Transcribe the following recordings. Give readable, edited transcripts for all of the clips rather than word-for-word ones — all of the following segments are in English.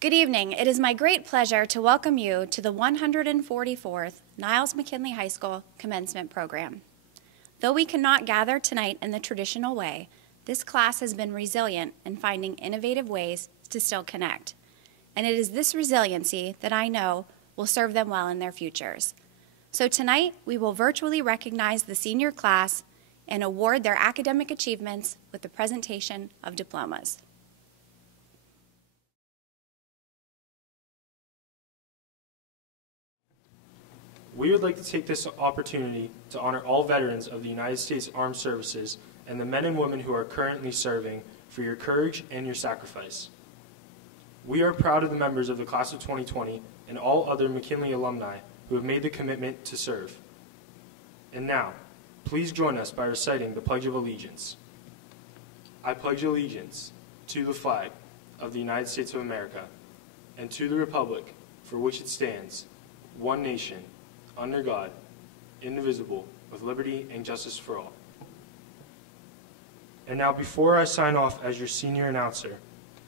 Good evening. It is my great pleasure to welcome you to the 144th Niles McKinley High School Commencement Program. Though we cannot gather tonight in the traditional way, this class has been resilient in finding innovative ways to still connect. And it is this resiliency that I know will serve them well in their futures. So tonight, we will virtually recognize the senior class and award their academic achievements with the presentation of diplomas. We would like to take this opportunity to honor all veterans of the United States Armed Services and the men and women who are currently serving for your courage and your sacrifice. We are proud of the members of the class of 2020 and all other McKinley alumni who have made the commitment to serve. And now, please join us by reciting the Pledge of Allegiance. I pledge allegiance to the flag of the United States of America and to the republic for which it stands, one nation, under God, indivisible, with liberty and justice for all. And now, before I sign off as your senior announcer,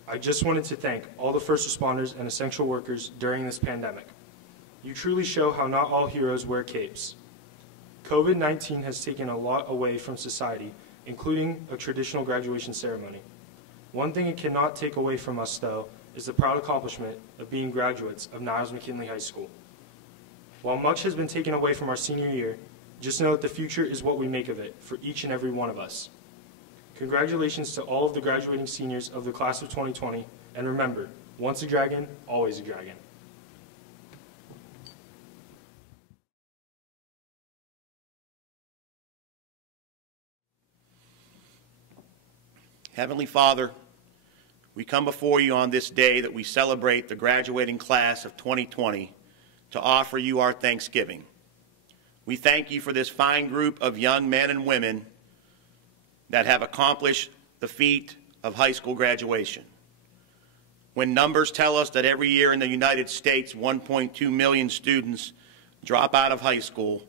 I just wanted to thank all the first responders and essential workers during this pandemic. You truly show how not all heroes wear capes. COVID-19 has taken a lot away from society, including a traditional graduation ceremony. One thing it cannot take away from us, though, is the proud accomplishment of being graduates of Niles McKinley High School. While much has been taken away from our senior year, just know that the future is what we make of it for each and every one of us. Congratulations to all of the graduating seniors of the class of 2020, and remember, once a dragon, always a dragon. Heavenly Father, we come before you on this day that we celebrate the graduating class of 2020 to offer you our thanksgiving. We thank you for this fine group of young men and women that have accomplished the feat of high school graduation. When numbers tell us that every year in the United States, 1.2 million students drop out of high school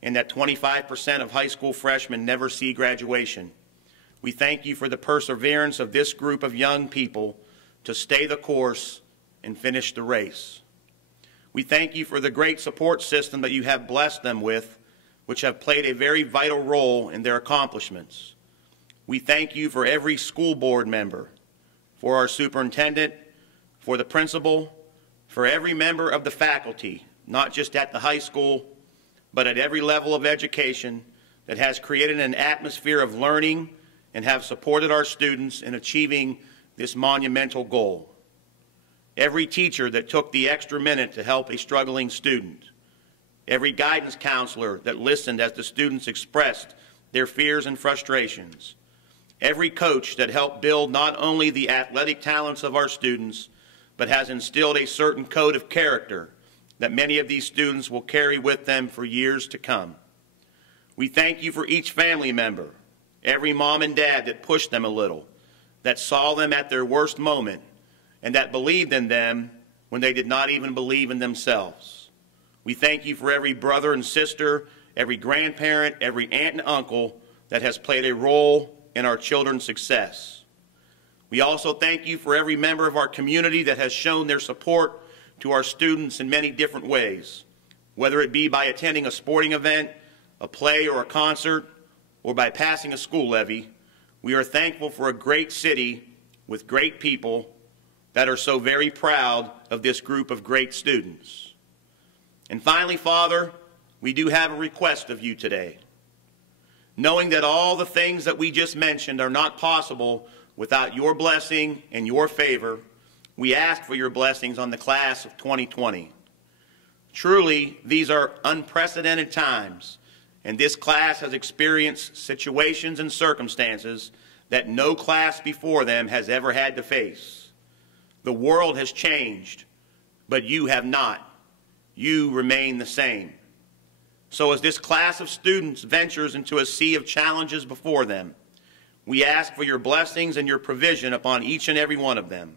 and that 25% of high school freshmen never see graduation, we thank you for the perseverance of this group of young people to stay the course and finish the race. We thank you for the great support system that you have blessed them with, which have played a very vital role in their accomplishments. We thank you for every school board member, for our superintendent, for the principal, for every member of the faculty, not just at the high school, but at every level of education that has created an atmosphere of learning and have supported our students in achieving this monumental goal. Every teacher that took the extra minute to help a struggling student, every guidance counselor that listened as the students expressed their fears and frustrations, every coach that helped build not only the athletic talents of our students, but has instilled a certain code of character that many of these students will carry with them for years to come. We thank you for each family member, every mom and dad that pushed them a little, that saw them at their worst moment, and that believed in them when they did not even believe in themselves. We thank you for every brother and sister, every grandparent, every aunt and uncle that has played a role in our children's success. We also thank you for every member of our community that has shown their support to our students in many different ways, whether it be by attending a sporting event, a play, or a concert, or by passing a school levy. We are thankful for a great city with great people that are so very proud of this group of great students. And finally, Father, we do have a request of you today. Knowing that all the things that we just mentioned are not possible without your blessing and your favor, we ask for your blessings on the class of 2020. Truly, these are unprecedented times, and this class has experienced situations and circumstances that no class before them has ever had to face. The world has changed, but you have not. You remain the same. So as this class of students ventures into a sea of challenges before them, we ask for your blessings and your provision upon each and every one of them.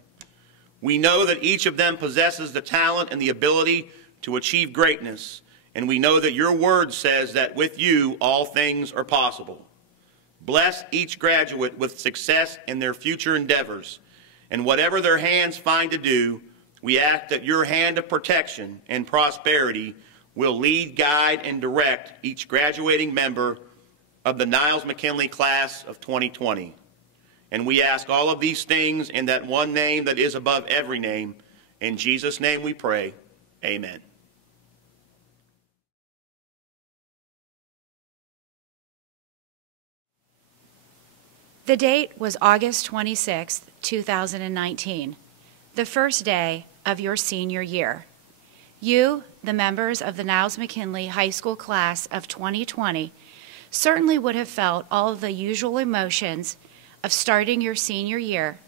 We know that each of them possesses the talent and the ability to achieve greatness, and we know that your word says that with you all things are possible. Bless each graduate with success in their future endeavors, and whatever their hands find to do, We ask that your hand of protection and prosperity will lead, guide, and direct each graduating member of the Niles-McKinley class of 2020. And we ask all of these things in that one name that is above every name. In Jesus' name we pray, amen. The date was August 26, 2019, the first day of your senior year. You, the members of the Niles-McKinley High School class of 2020, certainly would have felt all of the usual emotions of starting your senior year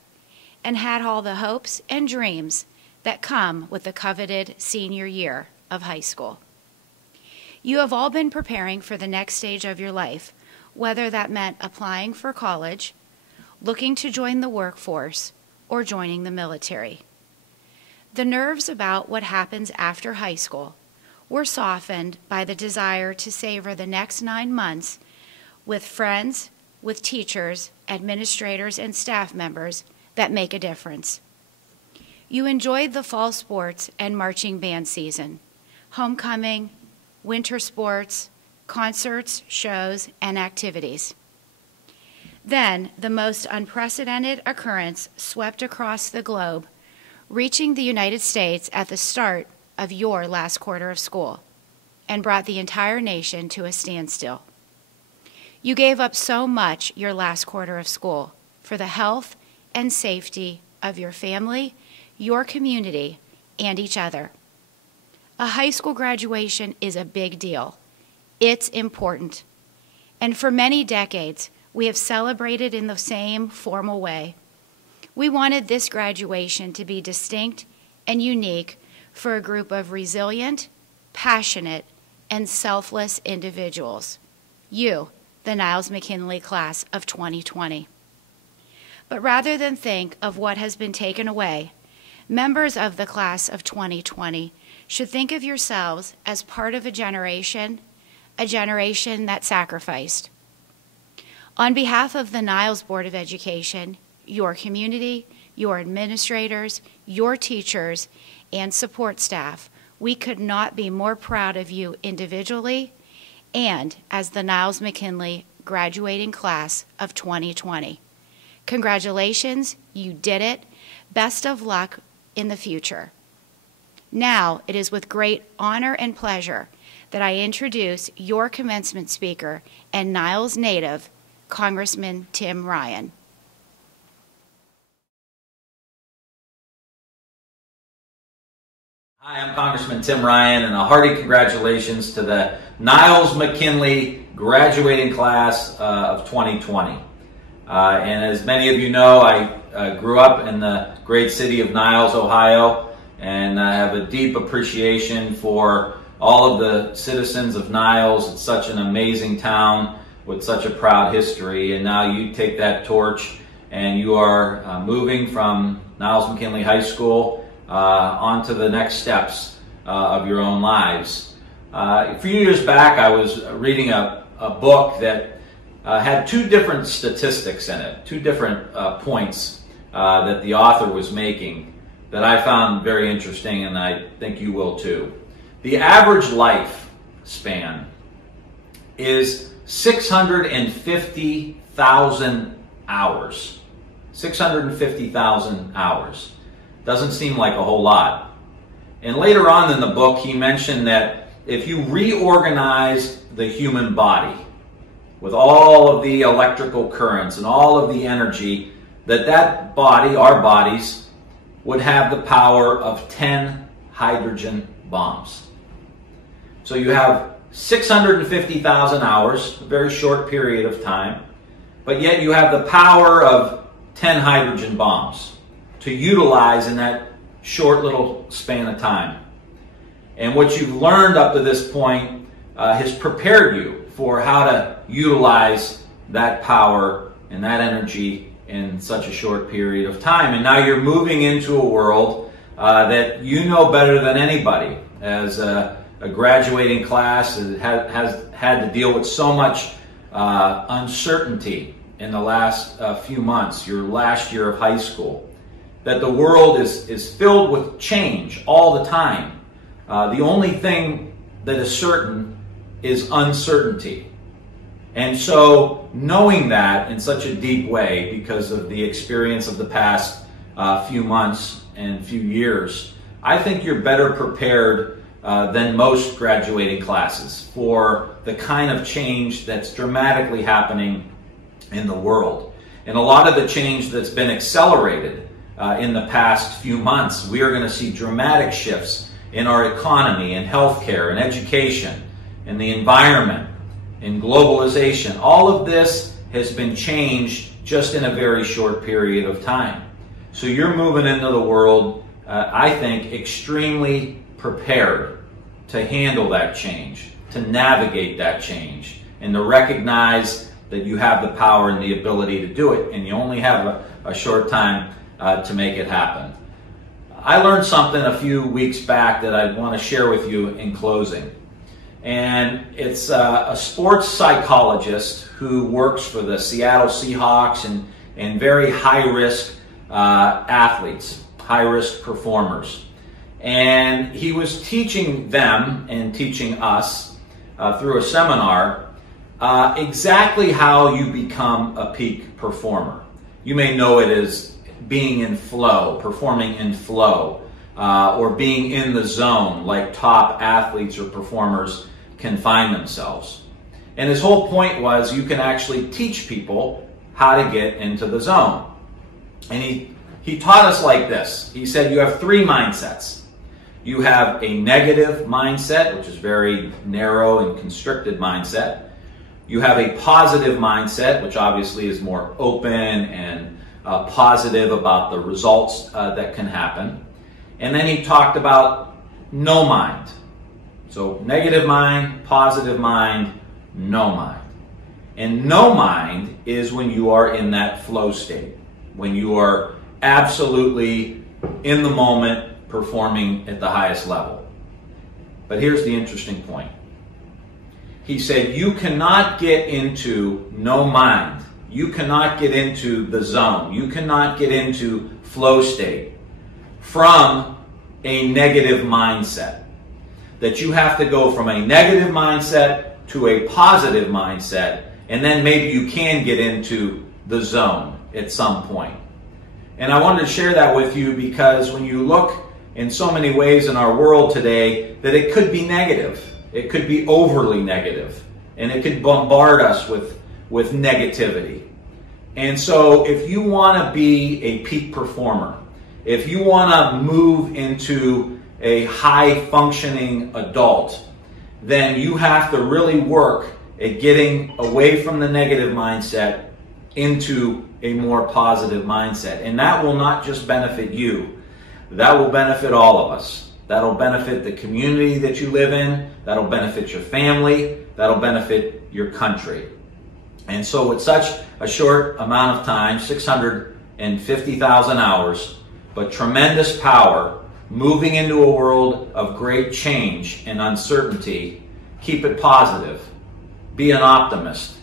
and had all the hopes and dreams that come with the coveted senior year of high school. You have all been preparing for the next stage of your life, whether that meant applying for college, looking to join the workforce, or joining the military. The nerves about what happens after high school were softened by the desire to savor the next 9 months with friends, with teachers, administrators, and staff members that make a difference. You enjoyed the fall sports and marching band season, homecoming, winter sports, concerts, shows, and activities. Then, the most unprecedented occurrence swept across the globe, reaching the United States at the start of your last quarter of school, and brought the entire nation to a standstill. You gave up so much your last quarter of school for the health and safety of your family, your community, and each other. A high school graduation is a big deal. It's important. And for many decades, we have celebrated in the same formal way. We wanted this graduation to be distinct and unique for a group of resilient, passionate, and selfless individuals. You, the Niles-McKinley class of 2020. But rather than think of what has been taken away, members of the class of 2020 should think of yourselves as part of a generation that sacrificed. On behalf of the Niles Board of Education, your community, your administrators, your teachers, and support staff, we could not be more proud of you individually and as the Niles-McKinley graduating class of 2020. Congratulations, you did it. Best of luck in the future. Now, it is with great honor and pleasure that I introduce your commencement speaker and Niles native, Congressman Tim Ryan. Hi, I'm Congressman Tim Ryan, and a hearty congratulations to the Niles-McKinley graduating class of 2020. And as many of you know, I grew up in the great city of Niles, Ohio, and I have a deep appreciation for all of the citizens of Niles. It's such an amazing town with such a proud history, and now you take that torch and you are moving from Niles-McKinley High School on to the next steps of your own lives. A few years back, I was reading a book that had two different statistics in it, two different points that the author was making that I found very interesting, and I think you will too. The average life span is 650,000 hours. 650,000 hours. Doesn't seem like a whole lot. And later on in the book, he mentioned that if you reorganize the human body with all of the electrical currents and all of the energy, that body, our bodies, would have the power of 10 hydrogen bombs. So you have 650,000 hours, a very short period of time, but yet you have the power of 10 hydrogen bombs to utilize in that short little span of time. And what you've learned up to this point has prepared you for how to utilize that power and that energy in such a short period of time. And now you're moving into a world that you know better than anybody. As a graduating class that has had to deal with so much uncertainty in the last few months, your last year of high school. that the world is filled with change all the time. The only thing that is certain is uncertainty. And so knowing that in such a deep way because of the experience of the past few months and few years, I think you're better prepared than most graduating classes for the kind of change that's dramatically happening in the world. And a lot of the change that's been accelerated in the past few months, we are going to see dramatic shifts in our economy, in healthcare, in education, in the environment, in globalization. All of this has been changed just in a very short period of time. So you're moving into the world, I think, extremely prepared to handle that change, to navigate that change, and to recognize that you have the power and the ability to do it, and you only have a short time to make it happen. I learned something a few weeks back that I want to share with you in closing. And it's a sports psychologist who works for the Seattle Seahawks and very high-risk athletes, high-risk performers. And he was teaching them and teaching us through a seminar exactly how you become a peak performer. You may know it as being in flow, performing in flow, or being in the zone like top athletes or performers can find themselves. And his whole point was you can actually teach people how to get into the zone. And he taught us like this. He said you have three mindsets. You have a negative mindset, which is very narrow and constricted mindset. You have a positive mindset, which obviously is more open and positive about the results that can happen. And then he talked about no mind. So negative mind, positive mind, no mind. And no mind is when you are in that flow state, when you are absolutely in the moment performing at the highest level. But here's the interesting point. He said you cannot get into no mind. You cannot get into the zone. You cannot get into flow state from a negative mindset. That you have to go from a negative mindset to a positive mindset, and then maybe you can get into the zone at some point. And I wanted to share that with you because when you look in so many ways in our world today, that it could be negative. It could be overly negative, and it could bombard us with negativity. And so if you want to be a peak performer, if you want to move into a high-functioning adult, then you have to really work at getting away from the negative mindset into a more positive mindset. And that will not just benefit you. That will benefit all of us. That'll benefit the community that you live in. That'll benefit your family. That'll benefit your country. And so with such a short amount of time, 650,000 hours, but tremendous power, moving into a world of great change and uncertainty, keep it positive. Be an optimist.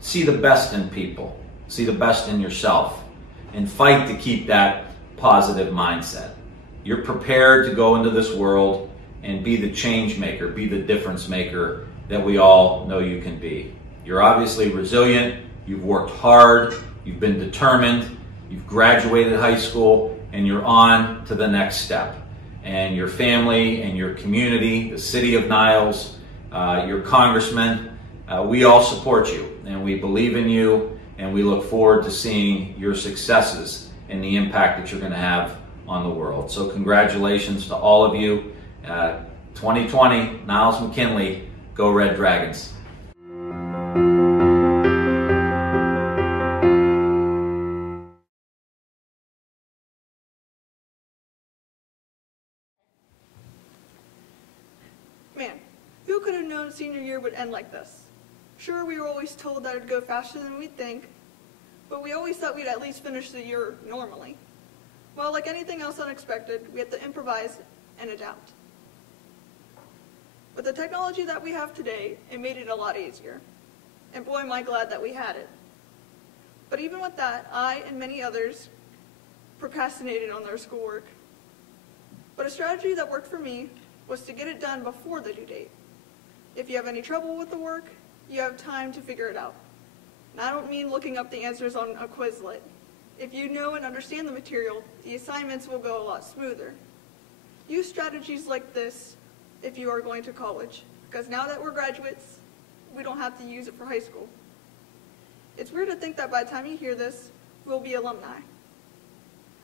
See the best in people. See the best in yourself. And fight to keep that positive mindset. You're prepared to go into this world and be the change maker, be the difference maker that we all know you can be. You're obviously resilient. You've worked hard. You've been determined. You've graduated high school, and you're on to the next step. And your family and your community, the city of Niles, your congressman, we all support you, and we believe in you, and we look forward to seeing your successes and the impact that you're going to have on the world. So congratulations to all of you. 2020, Niles McKinley, go Red Dragons. Man, who could have known senior year would end like this? Sure, we were always told that it would go faster than we'd think, but we always thought we'd at least finish the year normally. Well, like anything else unexpected, we had to improvise and adapt. With the technology that we have today, it made it a lot easier. And boy, am I glad that we had it. But even with that, I and many others procrastinated on their schoolwork. But a strategy that worked for me was to get it done before the due date. If you have any trouble with the work, you have time to figure it out. And I don't mean looking up the answers on a Quizlet. If you know and understand the material, the assignments will go a lot smoother. Use strategies like this if you are going to college, because now that we're graduates, we don't have to use it for high school. It's weird to think that by the time you hear this, we'll be alumni.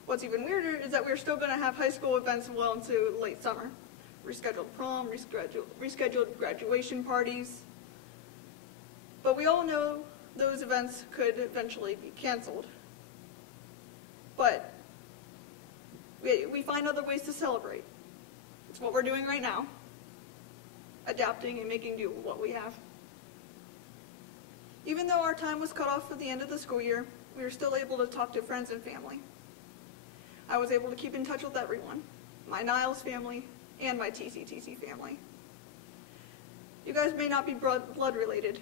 What's even weirder is that we're still going to have high school events well into late summer. Rescheduled prom, rescheduled graduation parties. But we all know those events could eventually be canceled. But we find other ways to celebrate. It's what we're doing right now, adapting and making do with what we have. Even though our time was cut off at the end of the school year, we were still able to talk to friends and family. I was able to keep in touch with everyone, my Niles family and my TCTC family. You guys may not be blood related,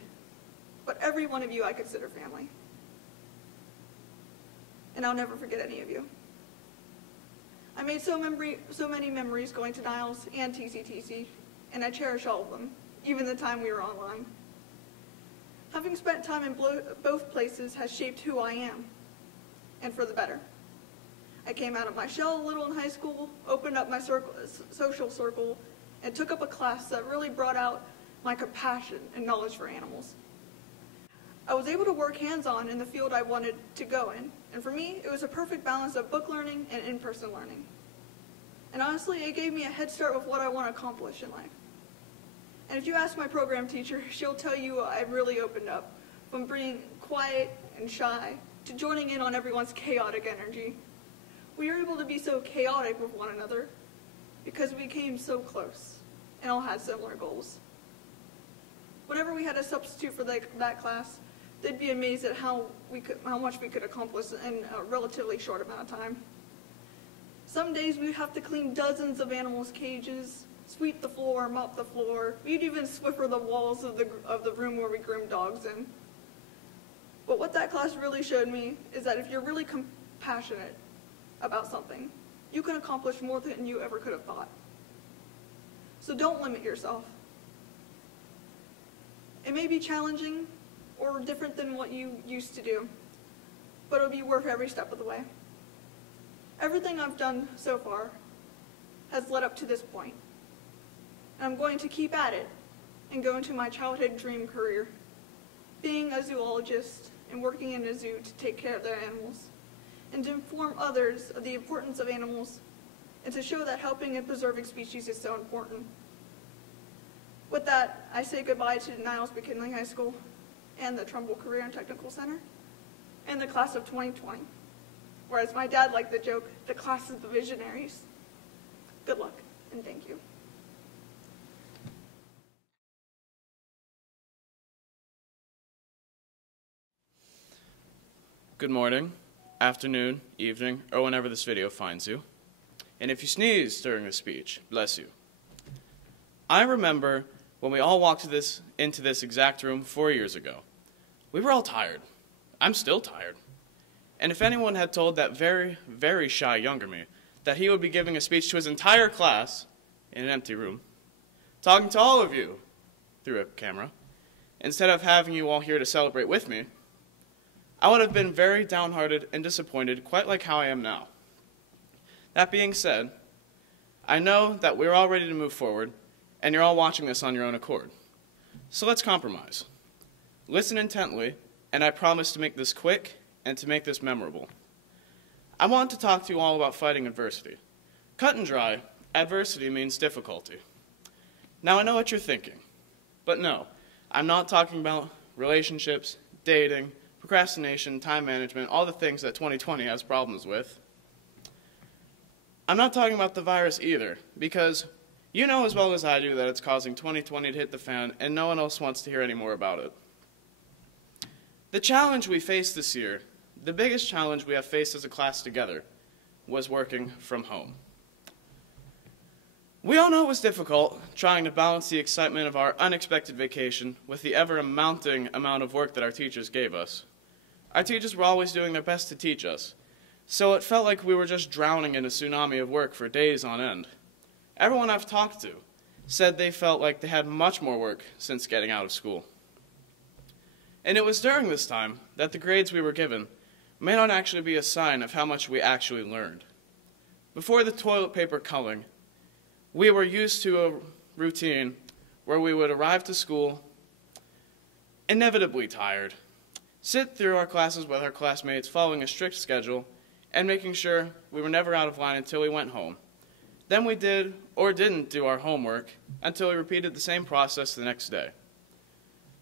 but every one of you I consider family. And I'll never forget any of you. I made so many memories going to Niles and TCTC, and I cherish all of them, even the time we were online. Having spent time in both places has shaped who I am, and for the better. I came out of my shell a little in high school, opened up my social circle, and took up a class that really brought out my compassion and knowledge for animals. I was able to work hands-on in the field I wanted to go in, and for me, it was a perfect balance of book learning and in-person learning. And honestly, it gave me a head start with what I want to accomplish in life. And if you ask my program teacher, she'll tell you I really opened up, from being quiet and shy to joining in on everyone's chaotic energy. We were able to be so chaotic with one another because we came so close and all had similar goals. Whenever we had a substitute for that class, they'd be amazed at how much we could accomplish in a relatively short amount of time. Some days we'd have to clean dozens of animals' cages, sweep the floor, mop the floor. We'd even Swiffer the walls of the room where we groomed dogs in. But what that class really showed me is that if you're really compassionate about something, you can accomplish more than you ever could have thought. So don't limit yourself. It may be challenging or different than what you used to do, but it'll be worth every step of the way. Everything I've done so far has led up to this point, and I'm going to keep at it and go into my childhood dream career, being a zoologist and working in a zoo to take care of their animals, and to inform others of the importance of animals, and to show that helping and preserving species is so important. With that, I say goodbye to Niles McKinley High School and the Trumbull Career and Technical Center and the class of 2020. Whereas my dad liked the joke, the class of the visionaries. Good luck, and thank you. Good morning, afternoon, evening, or whenever this video finds you. And if you sneeze during this speech, bless you. I remember when we all walked into this exact room 4 years ago. We were all tired. I'm still tired. And if anyone had told that very, very shy younger me that he would be giving a speech to his entire class in an empty room, talking to all of you through a camera, instead of having you all here to celebrate with me, I would have been very downhearted and disappointed, quite like how I am now. That being said, I know that we're all ready to move forward, and you're all watching this on your own accord. So let's compromise. Listen intently, and I promise to make this quick and to make this memorable. I want to talk to you all about fighting adversity. Cut and dry, adversity means difficulty. Now I know what you're thinking, but no, I'm not talking about relationships, dating, procrastination, time management, all the things that 2020 has problems with. I'm not talking about the virus either, because you know as well as I do that it's causing 2020 to hit the fan, and no one else wants to hear any more about it. The challenge we faced this year, the biggest challenge we have faced as a class together, was working from home. We all know it was difficult trying to balance the excitement of our unexpected vacation with the ever-mounting amount of work that our teachers gave us. Our teachers were always doing their best to teach us, So it felt like we were just drowning in a tsunami of work for days on end. Everyone I've talked to said they felt like they had much more work since getting out of school. And it was during this time that the grades we were given may not actually be a sign of how much we actually learned. Before the toilet paper culling, we were used to a routine where we would arrive to school inevitably tired, sit through our classes with our classmates following a strict schedule, and making sure we were never out of line until we went home. Then we did or didn't do our homework until we repeated the same process the next day.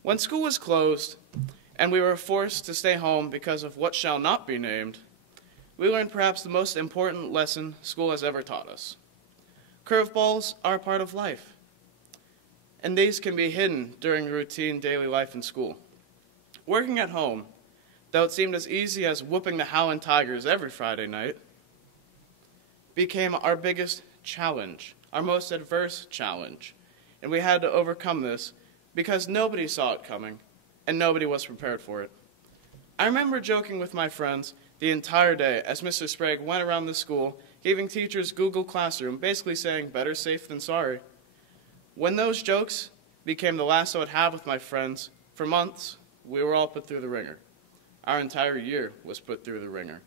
When school was closed and we were forced to stay home because of what shall not be named, we learned perhaps the most important lesson school has ever taught us. Curveballs are a part of life, and these can be hidden during routine daily life in school. Working at home, though it seemed as easy as whooping the Howlin' Tigers every Friday night, became our biggest challenge, our most adverse challenge, and we had to overcome this because nobody saw it coming and nobody was prepared for it. I remember joking with my friends the entire day as Mr. Sprague went around the school giving teachers Google Classroom, basically saying better safe than sorry. When those jokes became the last I would have with my friends, for months, we were all put through the ringer. Our entire year was put through the ringer,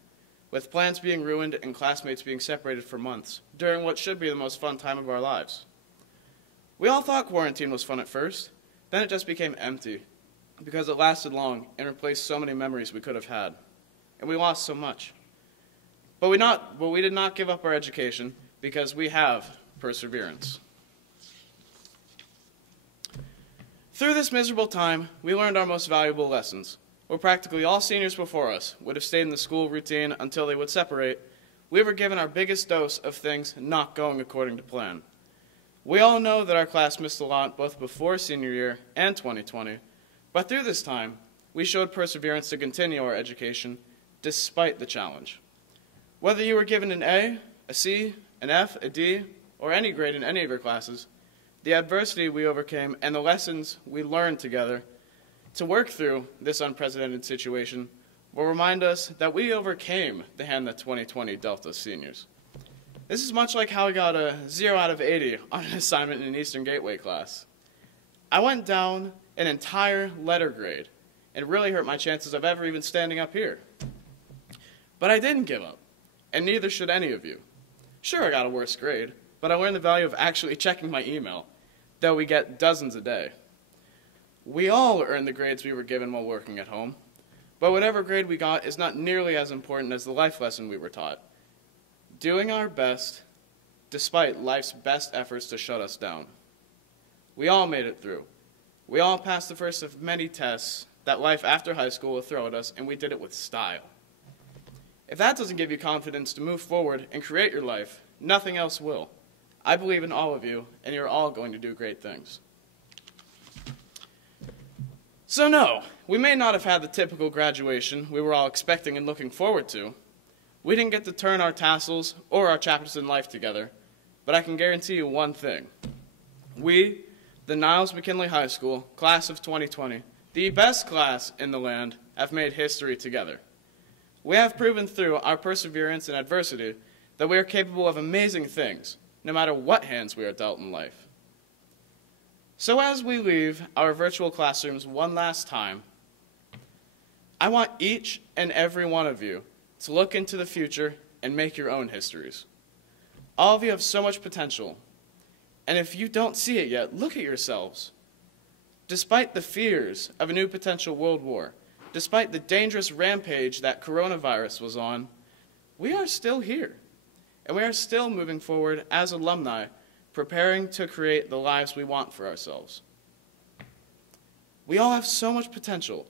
with plans being ruined and classmates being separated for months, during what should be the most fun time of our lives. We all thought quarantine was fun at first, then it just became empty, because it lasted long and replaced so many memories we could have had, and we lost so much. But we did not give up our education, because we have perseverance. Through this miserable time, we learned our most valuable lessons. Where practically all seniors before us would have stayed in the school routine until they would separate, we were given our biggest dose of things not going according to plan. We all know that our class missed a lot both before senior year and 2020, but through this time, we showed perseverance to continue our education despite the challenge. Whether you were given an A, a C, an F, a D, or any grade in any of your classes, the adversity we overcame and the lessons we learned together to work through this unprecedented situation will remind us that we overcame the hand that 2020 dealt us seniors. This is much like how I got a 0 out of 80 on an assignment in an Eastern Gateway class. I went down an entire letter grade and really hurt my chances of ever even standing up here. But I didn't give up, and neither should any of you. Sure, I got a worse grade, but I learned the value of actually checking my email, though we get dozens a day. We all earned the grades we were given while working at home, but whatever grade we got is not nearly as important as the life lesson we were taught. Doing our best, despite life's best efforts to shut us down. We all made it through. We all passed the first of many tests that life after high school will throw at us, and we did it with style. If that doesn't give you confidence to move forward and create your life, nothing else will. I believe in all of you, and you're all going to do great things. So no, we may not have had the typical graduation we were all expecting and looking forward to. We didn't get to turn our tassels or our chapters in life together, but I can guarantee you one thing. We, the Niles McKinley High School, class of 2020, the best class in the land, have made history together. We have proven through our perseverance and adversity that we are capable of amazing things, no matter what hands we are dealt in life. So as we leave our virtual classrooms one last time, I want each and every one of you to look into the future and make your own histories. All of you have so much potential, and if you don't see it yet, look at yourselves. Despite the fears of a new potential world war, despite the dangerous rampage that coronavirus was on, we are still here, and we are still moving forward as alumni, preparing to create the lives we want for ourselves. We all have so much potential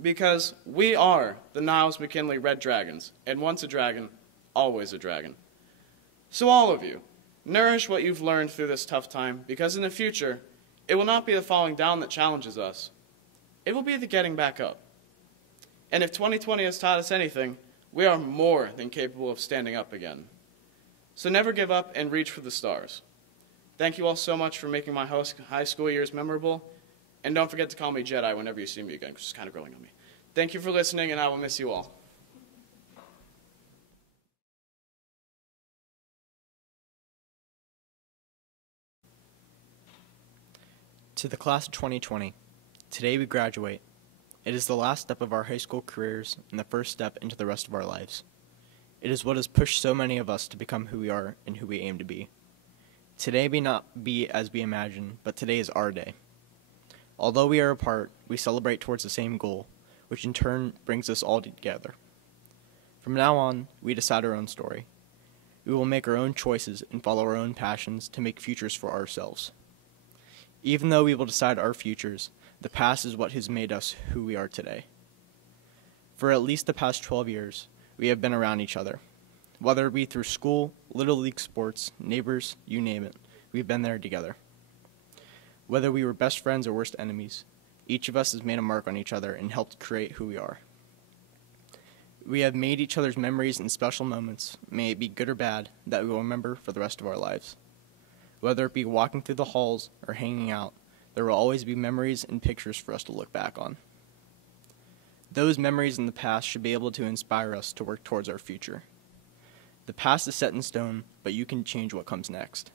because we are the Niles McKinley Red Dragons, and once a dragon, always a dragon. So all of you, nourish what you've learned through this tough time, because in the future, it will not be the falling down that challenges us. It will be the getting back up. And if 2020 has taught us anything, we are more than capable of standing up again. So never give up and reach for the stars. Thank you all so much for making my high school years memorable, and don't forget to call me Jedi whenever you see me again, because it's kind of growing on me. Thank you for listening, and I will miss you all. To the class of 2020, today we graduate. It is the last step of our high school careers and the first step into the rest of our lives. It is what has pushed so many of us to become who we are and who we aim to be. Today may not be as we imagine, but today is our day. Although we are apart, we celebrate towards the same goal, which in turn brings us all together. From now on, we decide our own story. We will make our own choices and follow our own passions to make futures for ourselves. Even though we will decide our futures, the past is what has made us who we are today. For at least the past 12 years, we have been around each other. Whether it be through school, Little League sports, neighbors, you name it, we've been there together. Whether we were best friends or worst enemies, each of us has made a mark on each other and helped create who we are. We have made each other's memories and special moments, may it be good or bad, that we will remember for the rest of our lives. Whether it be walking through the halls or hanging out, there will always be memories and pictures for us to look back on. Those memories in the past should be able to inspire us to work towards our future. The past is set in stone, but you can change what comes next.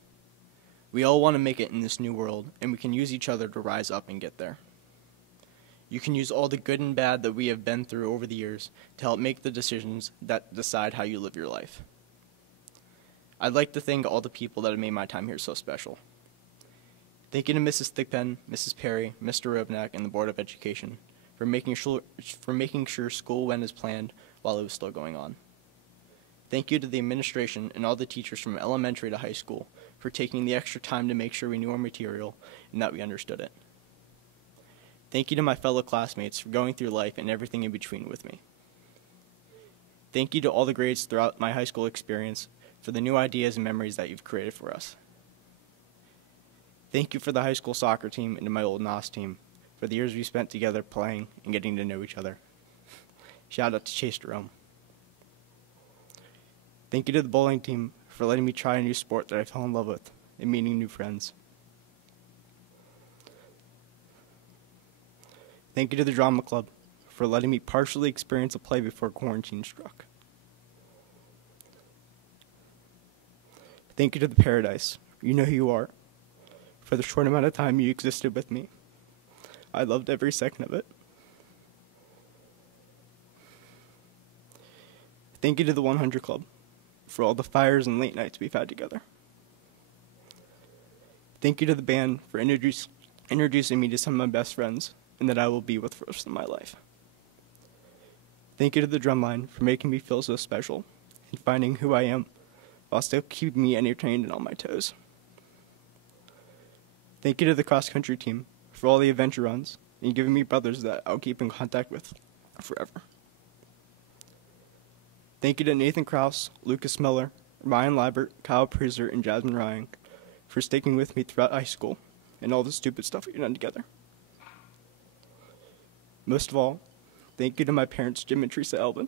We all want to make it in this new world, and we can use each other to rise up and get there. You can use all the good and bad that we have been through over the years to help make the decisions that decide how you live your life. I'd like to thank all the people that have made my time here so special. Thank you to Mrs. Thigpen, Mrs. Perry, Mr. Robnack, and the Board of Education for making sure school went as planned while it was still going on. Thank you to the administration and all the teachers from elementary to high school for taking the extra time to make sure we knew our material and that we understood it. Thank you to my fellow classmates for going through life and everything in between with me. Thank you to all the grades throughout my high school experience for the new ideas and memories that you've created for us. Thank you for the high school soccer team and to my old NOS team for the years we spent together playing and getting to know each other. Shout out to Chase Jerome. Thank you to the bowling team for letting me try a new sport that I fell in love with and meeting new friends. Thank you to the drama club for letting me partially experience a play before quarantine struck. Thank you to the Paradise. You know who you are. For the short amount of time you existed with me, I loved every second of it. Thank you to the 100 Club for all the fires and late nights we've had together. Thank you to the band for introducing me to some of my best friends and that I will be with for the rest of my life. Thank you to the drumline for making me feel so special and finding who I am while still keeping me entertained and on my toes. Thank you to the cross-country team for all the adventure runs and giving me brothers that I'll keep in contact with forever. Thank you to Nathan Krause, Lucas Miller, Ryan Liebert, Kyle Priser, and Jasmine Ryan for sticking with me throughout high school and all the stupid stuff we've done together. Most of all, thank you to my parents, Jim and Teresa Elvin,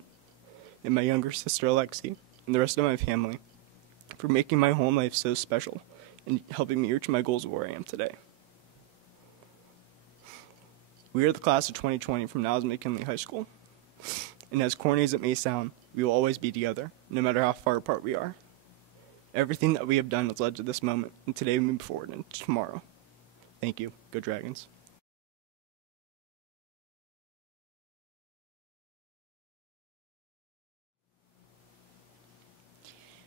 and my younger sister, Alexi, and the rest of my family for making my home life so special and helping me reach my goals of where I am today. We are the class of 2020 from Niles McKinley High School, and as corny as it may sound, we will always be together, no matter how far apart we are. Everything that we have done has led to this moment, and today we move forward into tomorrow. Thank you. Go Dragons.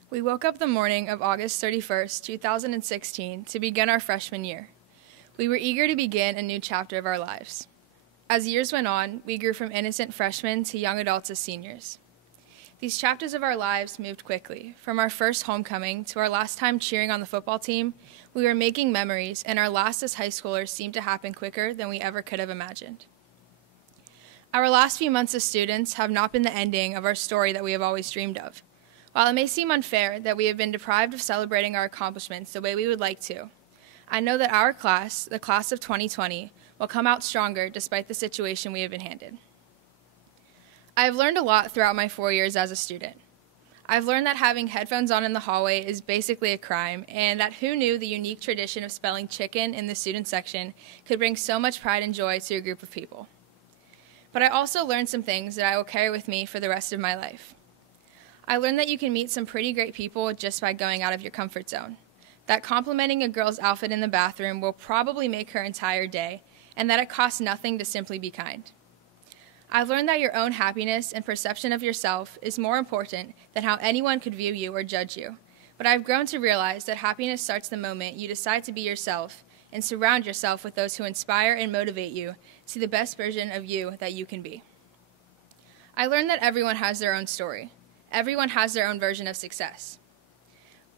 We woke up the morning of August 31st, 2016, to begin our freshman year. We were eager to begin a new chapter of our lives. As years went on, we grew from innocent freshmen to young adults as seniors. These chapters of our lives moved quickly. From our first homecoming to our last time cheering on the football team, we were making memories, and our last as high schoolers seemed to happen quicker than we ever could have imagined. Our last few months as students have not been the ending of our story that we have always dreamed of. While it may seem unfair that we have been deprived of celebrating our accomplishments the way we would like to, I know that our class, the class of 2020, will come out stronger despite the situation we have been handed. I have learned a lot throughout my 4 years as a student. I've learned that having headphones on in the hallway is basically a crime, and that who knew the unique tradition of spelling chicken in the student section could bring so much pride and joy to a group of people. But I also learned some things that I will carry with me for the rest of my life. I learned that you can meet some pretty great people just by going out of your comfort zone. that complimenting a girl's outfit in the bathroom will probably make her entire day, and that it costs nothing to simply be kind. I've learned that your own happiness and perception of yourself is more important than how anyone could view you or judge you, but I've grown to realize that happiness starts the moment you decide to be yourself and surround yourself with those who inspire and motivate you to the best version of you that you can be. I learned that everyone has their own story. Everyone has their own version of success.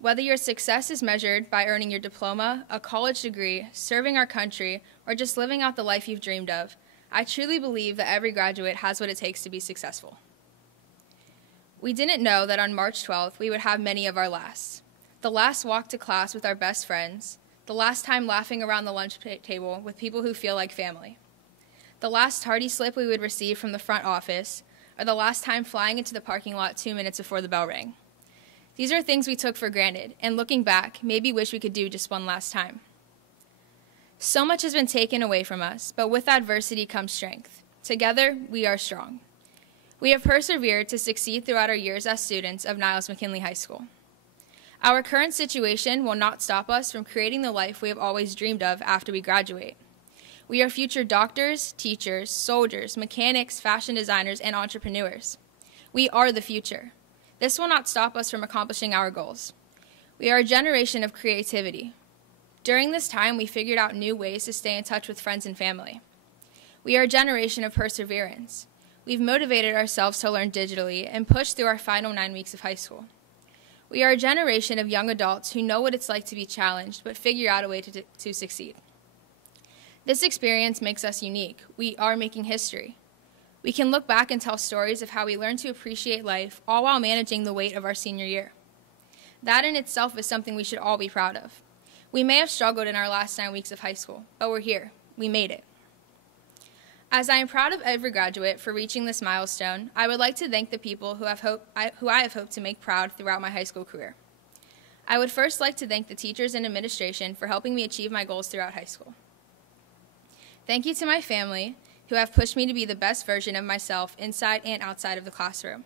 Whether your success is measured by earning your diploma, a college degree, serving our country, or just living out the life you've dreamed of, I truly believe that every graduate has what it takes to be successful. We didn't know that on March 12th we would have many of our lasts. The last walk to class with our best friends, the last time laughing around the lunch table with people who feel like family, the last tardy slip we would receive from the front office, or the last time flying into the parking lot 2 minutes before the bell rang. These are things we took for granted, and looking back, maybe wish we could do just one last time. So much has been taken away from us, but with adversity comes strength. Together, we are strong. We have persevered to succeed throughout our years as students of Niles McKinley High School. Our current situation will not stop us from creating the life we have always dreamed of after we graduate. We are future doctors, teachers, soldiers, mechanics, fashion designers, and entrepreneurs. We are the future. This will not stop us from accomplishing our goals. We are a generation of creativity. During this time, we figured out new ways to stay in touch with friends and family. We are a generation of perseverance. We've motivated ourselves to learn digitally and push through our final 9 weeks of high school. We are a generation of young adults who know what it's like to be challenged, but figure out a way to succeed. This experience makes us unique. We are making history. We can look back and tell stories of how we learned to appreciate life, all while managing the weight of our senior year. That in itself is something we should all be proud of. We may have struggled in our last 9 weeks of high school, but we're here. We made it. As I am proud of every graduate for reaching this milestone, I would like to thank the people who I have hoped to make proud throughout my high school career. I would first like to thank the teachers and administration for helping me achieve my goals throughout high school. Thank you to my family, who have pushed me to be the best version of myself inside and outside of the classroom.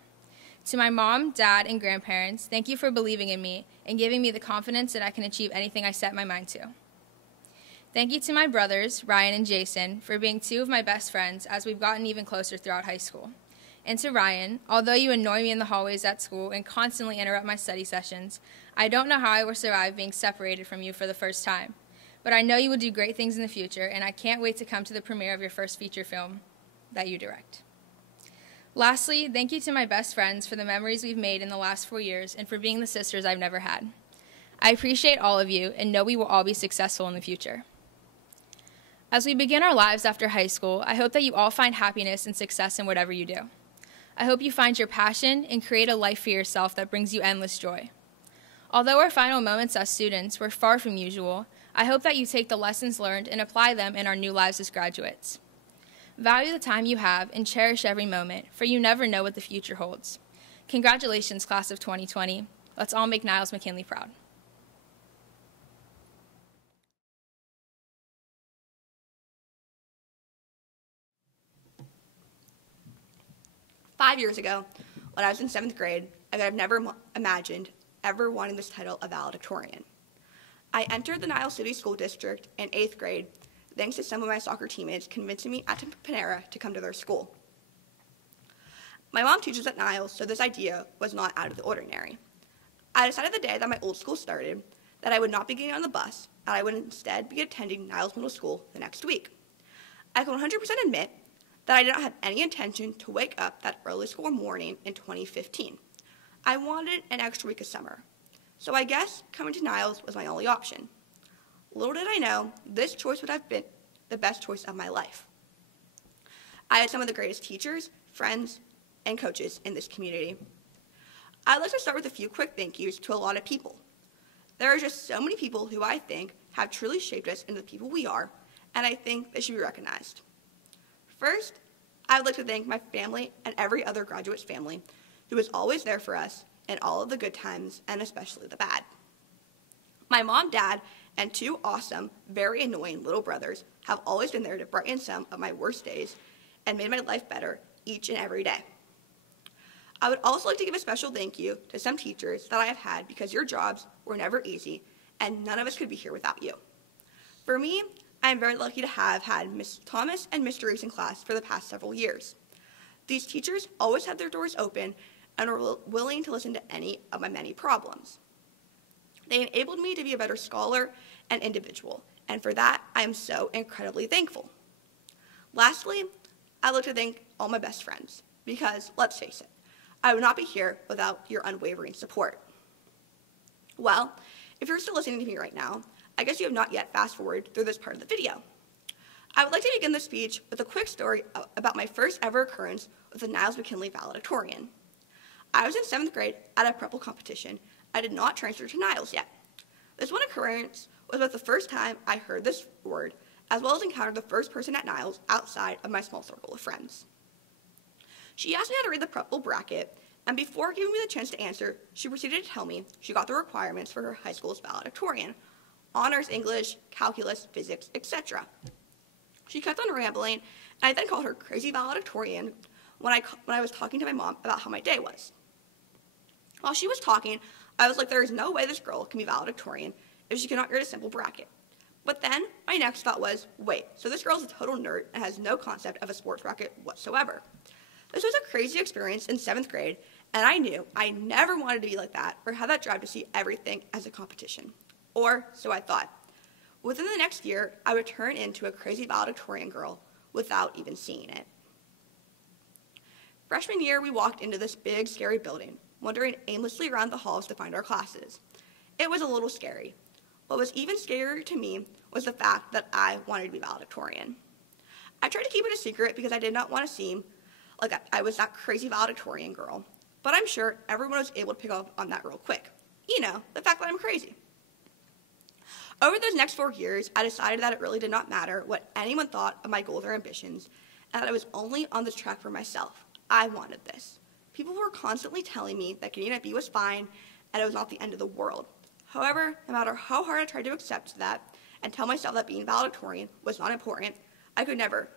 To my mom, dad, and grandparents, thank you for believing in me and giving me the confidence that I can achieve anything I set my mind to. Thank you to my brothers, Ryan and Jason, for being two of my best friends as we've gotten even closer throughout high school. And to Ryan, although you annoy me in the hallways at school and constantly interrupt my study sessions, I don't know how I will survive being separated from you for the first time. But I know you will do great things in the future, and I can't wait to come to the premiere of your first feature film that you direct. Lastly, thank you to my best friends for the memories we've made in the last 4 years and for being the sisters I've never had. I appreciate all of you and know we will all be successful in the future. As we begin our lives after high school, I hope that you all find happiness and success in whatever you do. I hope you find your passion and create a life for yourself that brings you endless joy. Although our final moments as students were far from usual, I hope that you take the lessons learned and apply them in our new lives as graduates. Value the time you have and cherish every moment, for you never know what the future holds. Congratulations, class of 2020. Let's all make Niles McKinley proud. "5 years ago, when I was in 7th grade, I could have never imagined ever wanting this title of valedictorian. I entered the Niles City School District in 8th grade thanks to some of my soccer teammates convincing me at Panera to come to their school. My mom teaches at Niles, so this idea was not out of the ordinary. I decided the day that my old school started that I would not be getting on the bus, and I would instead be attending Niles Middle School the next week. I can 100% admit that I did not have any intention to wake up that early school morning in 2015. I wanted an extra week of summer. So I guess coming to Niles was my only option. Little did I know, this choice would have been the best choice of my life. I had some of the greatest teachers, friends, and coaches in this community. I'd like to start with a few quick thank yous to a lot of people. There are just so many people who I think have truly shaped us into the people we are, and I think they should be recognized. First, I would like to thank my family and every other graduate's family who was always there for us in all of the good times and especially the bad. My mom, dad, and 2 awesome, very annoying little brothers have always been there to brighten some of my worst days and made my life better each and every day. I would also like to give a special thank you to some teachers that I have had because your jobs were never easy and none of us could be here without you. For me, I am very lucky to have had Ms. Thomas and Mr. Reese in class for the past several years. These teachers always had their doors open and were willing to listen to any of my many problems. They enabled me to be a better scholar and individual, and for that, I am so incredibly thankful. Lastly, I'd like to thank all my best friends, because, let's face it, I would not be here without your unwavering support. Well, if you're still listening to me right now, I guess you have not yet fast-forwarded through this part of the video. I would like to begin this speech with a quick story about my first ever occurrence with the Niles McKinley valedictorian. I was in 7th grade at a prep competition. I did not transfer to Niles yet. This one occurrence was about the first time I heard this word, as well as encountered the first person at Niles outside of my small circle of friends. She asked me how to read the prep bracket, and before giving me the chance to answer, she proceeded to tell me she got the requirements for her high school's valedictorian: honors English, calculus, physics, etc. She kept on rambling, and I then called her crazy valedictorian when I was talking to my mom about how my day was. While she was talking, I was like, there is no way this girl can be valedictorian if she cannot read a simple bracket. But then my next thought was, wait, so this girl's a total nerd and has no concept of a sports bracket whatsoever. This was a crazy experience in 7th grade, and I knew I never wanted to be like that or have that drive to see everything as a competition. Or so I thought. Within the next year, I would turn into a crazy valedictorian girl without even seeing it. Freshman year, we walked into this big, scary building, wandering aimlessly around the halls to find our classes. It was a little scary. What was even scarier to me was the fact that I wanted to be valedictorian. I tried to keep it a secret because I did not want to seem like I was that crazy valedictorian girl, but I'm sure everyone was able to pick up on that real quick. You know, the fact that I'm crazy. Over those next 4 years, I decided that it really did not matter what anyone thought of my goals or ambitions, and that I was only on this track for myself. I wanted this. People were constantly telling me that getting a B was fine, and it was not the end of the world. However, no matter how hard I tried to accept that and tell myself that being valedictorian was not important, I could never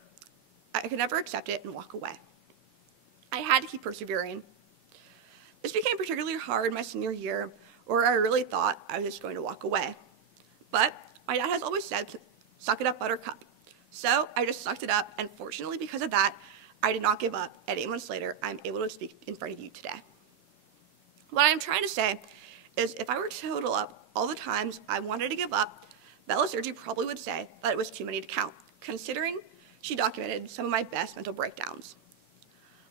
accept it and walk away. I had to keep persevering. This became particularly hard my senior year, where I really thought I was just going to walk away. But my dad has always said, suck it up, buttercup. So I just sucked it up, and fortunately because of that, I did not give up, and 8 months later, I'm able to speak in front of you today. What I'm trying to say is if I were to total up all the times I wanted to give up, Bella Sergi probably would say that it was too many to count, considering she documented some of my best mental breakdowns.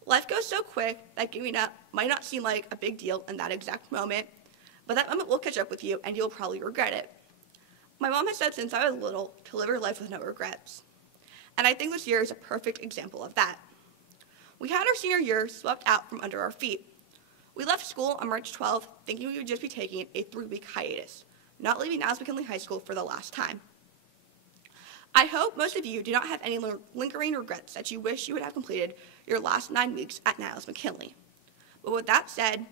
Life goes so quick that giving up might not seem like a big deal in that exact moment, but that moment will catch up with you and you'll probably regret it. My mom has said since I was little to live her life with no regrets. And I think this year is a perfect example of that. We had our senior year swept out from under our feet. We left school on March 12th thinking we would just be taking a 3-week hiatus, not leaving Niles McKinley High School for the last time. I hope most of you do not have any lingering regrets that you wish you would have completed your last 9 weeks at Niles McKinley. But with that said,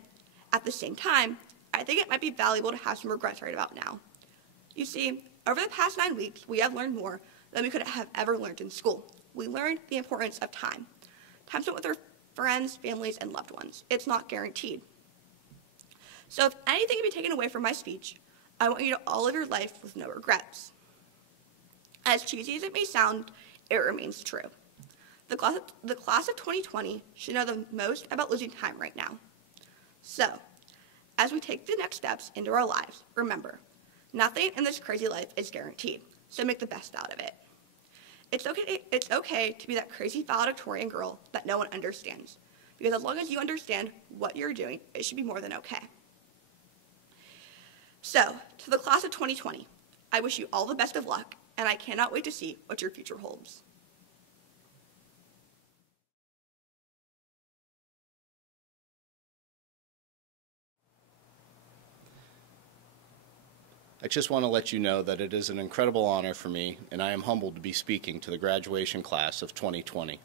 at the same time, I think it might be valuable to have some regrets right about now. You see, over the past 9 weeks, we have learned more than we could have ever learned in school. We learned the importance of time. Time spent with our friends, families, and loved ones. It's not guaranteed. So if anything can be taken away from my speech, I want you to all live your life with no regrets. As cheesy as it may sound, it remains true. The class of 2020 should know the most about losing time right now. So, as we take the next steps into our lives, remember, nothing in this crazy life is guaranteed, so make the best out of it. It's okay to be that crazy valedictorian girl that no one understands, because as long as you understand what you're doing, it should be more than okay. So, to the class of 2020, I wish you all the best of luck, and I cannot wait to see what your future holds. I just want to let you know that it is an incredible honor for me, and I am humbled to be speaking to the graduation class of 2020.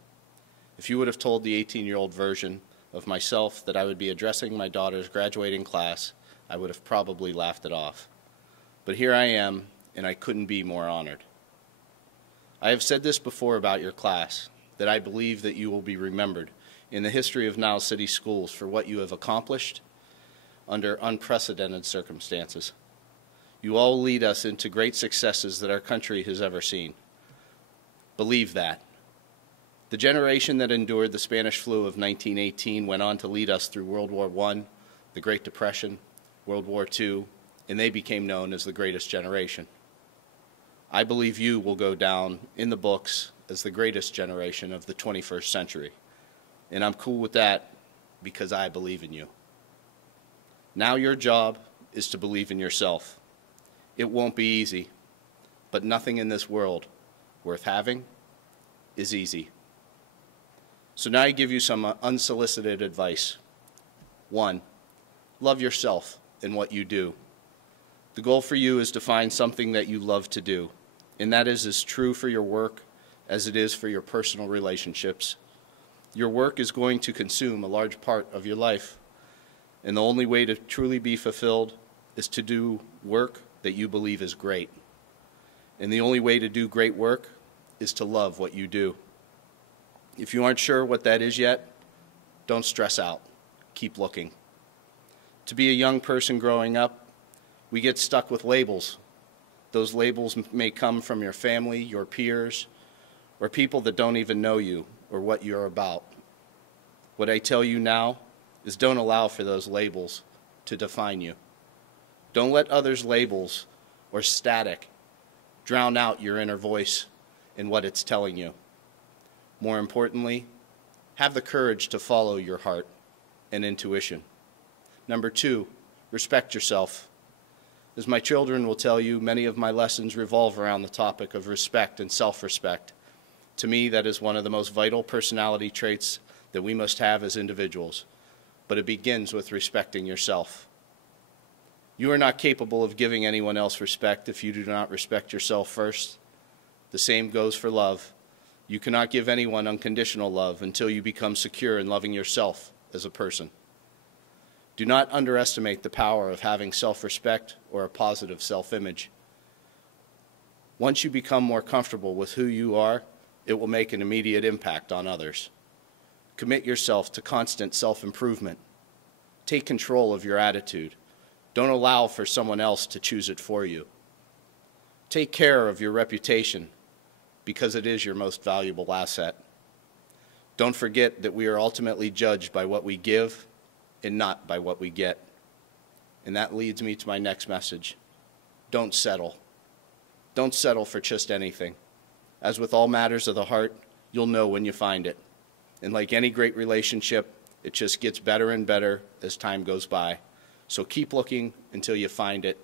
If you would have told the 18-year-old version of myself that I would be addressing my daughter's graduating class, I would have probably laughed it off. But here I am, and I couldn't be more honored. I have said this before about your class, that I believe that you will be remembered in the history of Niles City Schools for what you have accomplished under unprecedented circumstances. You all lead us into great successes that our country has ever seen. Believe that. The generation that endured the Spanish flu of 1918 went on to lead us through World War I, the Great Depression, World War II, and they became known as the greatest generation. I believe you will go down in the books as the greatest generation of the 21st century. And I'm cool with that because I believe in you. Now your job is to believe in yourself. It won't be easy, but nothing in this world worth having is easy. So now I give you some unsolicited advice. 1, love yourself and what you do. The goal for you is to find something that you love to do, and that is as true for your work as it is for your personal relationships. Your work is going to consume a large part of your life, and the only way to truly be fulfilled is to do work that you believe is great. And the only way to do great work is to love what you do. If you aren't sure what that is yet, don't stress out. Keep looking. To be a young person growing up, we get stuck with labels. Those labels may come from your family, your peers, or people that don't even know you or what you're about. What I tell you now is don't allow for those labels to define you. Don't let others' labels or static drown out your inner voice and what it's telling you. More importantly, have the courage to follow your heart and intuition. Number 2, respect yourself. As my children will tell you, many of my lessons revolve around the topic of respect and self-respect. To me, that is one of the most vital personality traits that we must have as individuals, but it begins with respecting yourself. You are not capable of giving anyone else respect if you do not respect yourself first. The same goes for love. You cannot give anyone unconditional love until you become secure in loving yourself as a person. Do not underestimate the power of having self-respect or a positive self-image. Once you become more comfortable with who you are, it will make an immediate impact on others. Commit yourself to constant self-improvement. Take control of your attitude. Don't allow for someone else to choose it for you. Take care of your reputation because it is your most valuable asset. Don't forget that we are ultimately judged by what we give and not by what we get. And that leads me to my next message. Don't settle. Don't settle for just anything. As with all matters of the heart, you'll know when you find it. And like any great relationship, it just gets better and better as time goes by. So keep looking until you find it,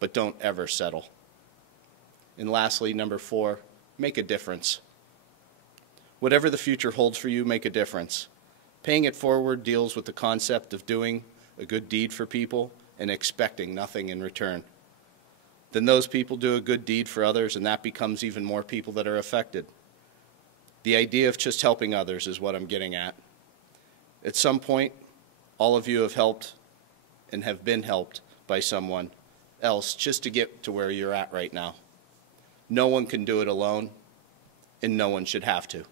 but don't ever settle. And lastly, number 4, make a difference. Whatever the future holds for you, make a difference. Paying it forward deals with the concept of doing a good deed for people and expecting nothing in return. Then those people do a good deed for others, and that becomes even more people that are affected. The idea of just helping others is what I'm getting at. At some point, all of you have helped and have been helped by someone else just to get to where you're at right now. No one can do it alone, and no one should have to.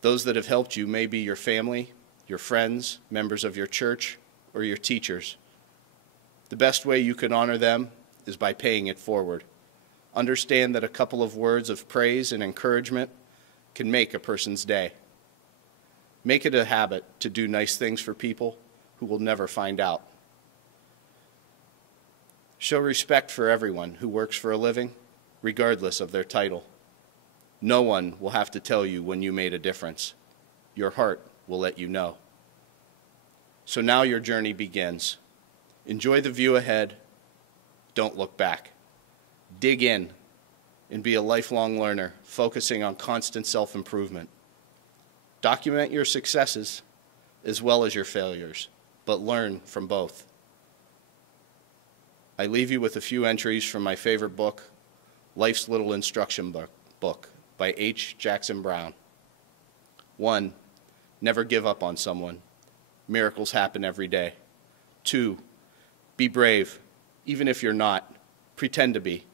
Those that have helped you may be your family, your friends, members of your church, or your teachers. The best way you can honor them is by paying it forward. Understand that a couple of words of praise and encouragement can make a person's day. Make it a habit to do nice things for people who will never find out. Show respect for everyone who works for a living, regardless of their title. No one will have to tell you when you made a difference. Your heart will let you know. So now your journey begins. Enjoy the view ahead. Don't look back. Dig in and be a lifelong learner, focusing on constant self-improvement. Document your successes as well as your failures, but learn from both. I leave you with a few entries from my favorite book, Life's Little Instruction Book by H. Jackson Brown. 1, never give up on someone. Miracles happen every day. 2, be brave. Even if you're not, pretend to be.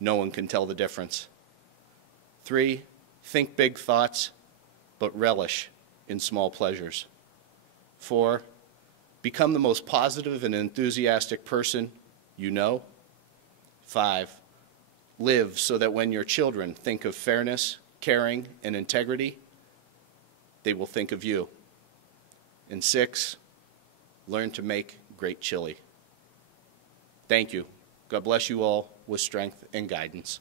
No one can tell the difference. 3, think big thoughts, but relish in small pleasures. 4, become the most positive and enthusiastic person you know. 5, live so that when your children think of fairness, caring, and integrity, they will think of you. And 6, learn to make great chili. Thank you. God bless you all with strength and guidance.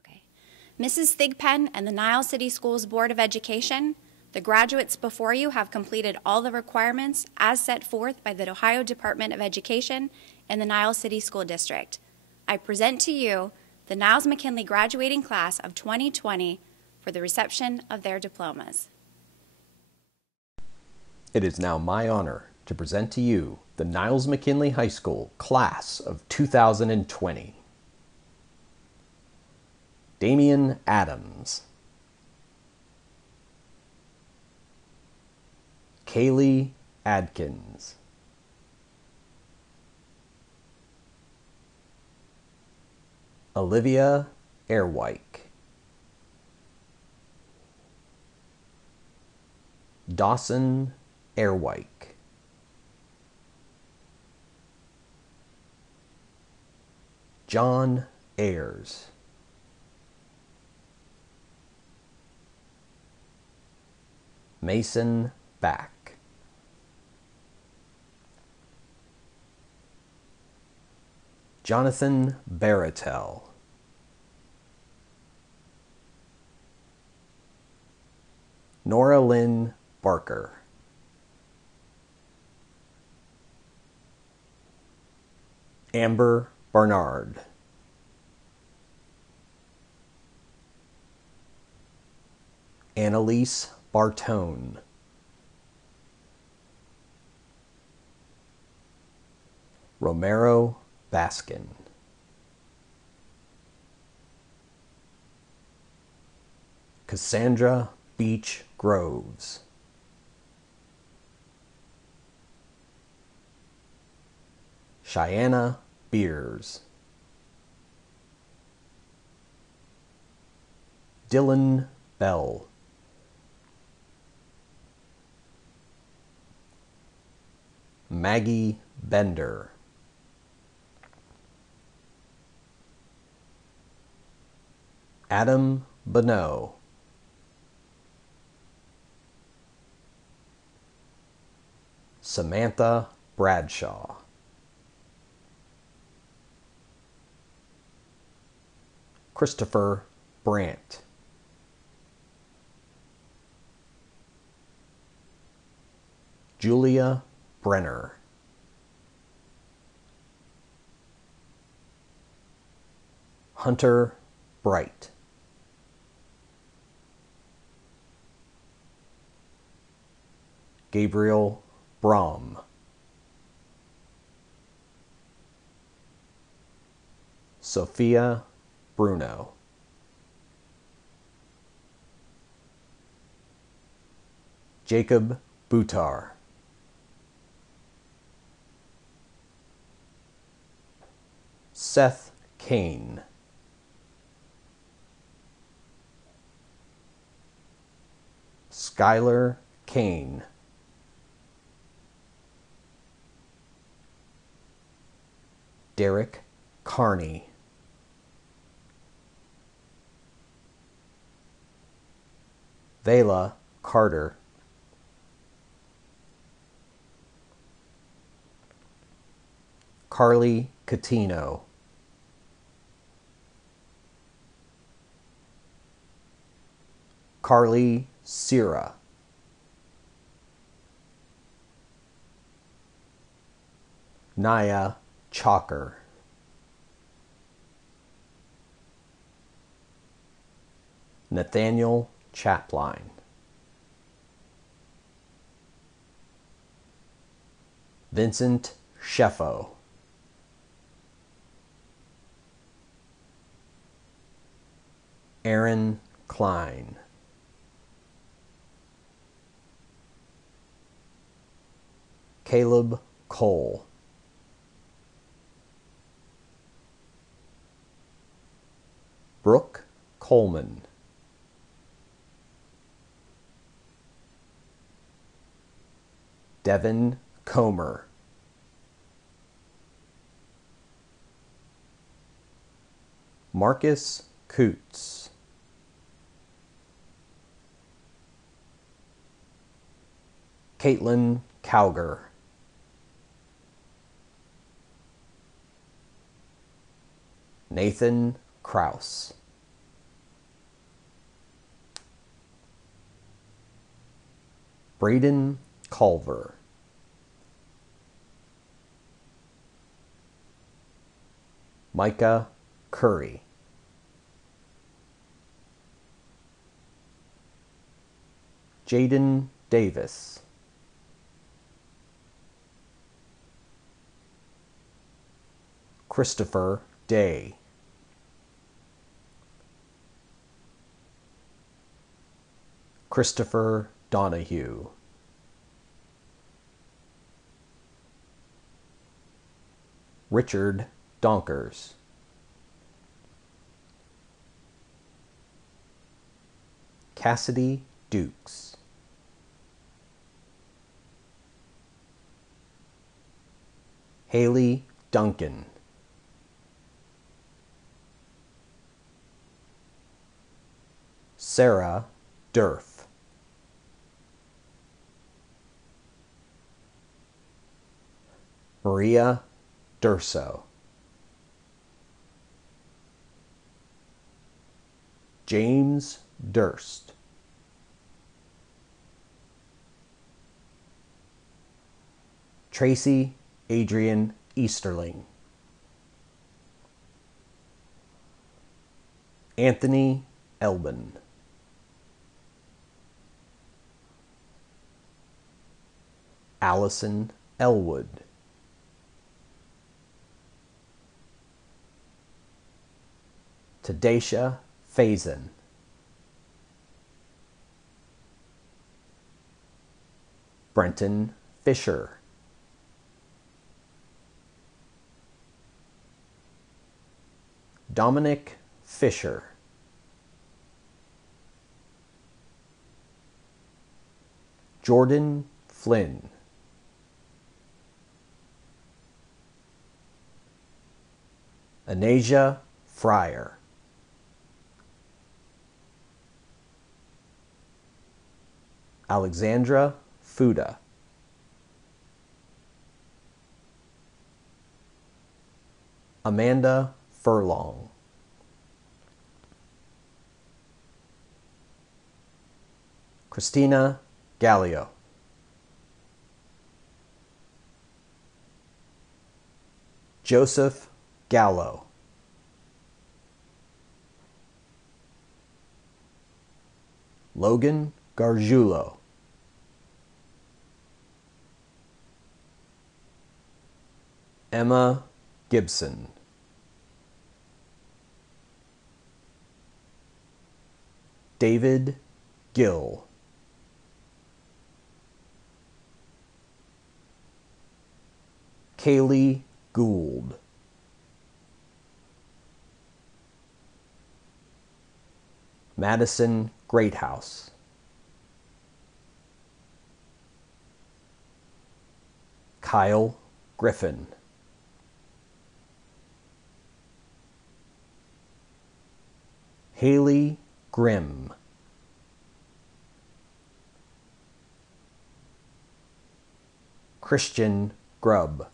Okay. Mrs. Thigpen and the Niles City Schools Board of Education, the graduates before you have completed all the requirements as set forth by the Ohio Department of Education and the Niles City School District. I present to you the Niles McKinley graduating class of 2020 for the reception of their diplomas. It is now my honor to present to you the Niles McKinley High School class of 2020. Damian Adams, Kaylee Adkins, Olivia Airwyke, Dawson Airwyke, John Ayers, Mason Back, Jonathan Baratel, Nora Lynn Barker, Amber Barnard, Annalise Bartone, Romero Baskin, Cassandra Beach Groves, Cheyenne Beers, Dylan Bell, Maggie Bender, Adam Bonneau, Samantha Bradshaw, Christopher Brandt, Julia Brenner, Hunter Bright, Gabriel Brom, Sophia Bruno, Jacob Butar, Seth Kane, Skylar Kane, Derek Carney, Vela Carter, Carly Catino, Carly Sierra, Naya Chalker, Nathaniel Chapline, Vincent Sheffo, Aaron Klein, Caleb Cole, Brooke Coleman, Devin Comer. Marcus Coots. Caitlin Cowger. Nathan Kraus. Braden Culver. Micah Curry. Jaden Davis. Christopher Day. Christopher Donahue. Richard Donkers. Cassidy Dukes. Haley Duncan. Sarah Durf. Maria Durso. James Durst. Tracy Adrian Easterling. Anthony Elbin. Allison Elwood. Tadasha Faison. Brenton Fisher. Dominic Fisher. Jordan Flynn. Anasia Fryer. Alexandra Fuda. Amanda Furlong. Christina Gallio. Joseph Gallo. Logan Gargiulo. Emma Gibson. David Gill. Kaylee Gould. Madison Greathouse. Kyle Griffin. Haley Grimm. Christian Grubb.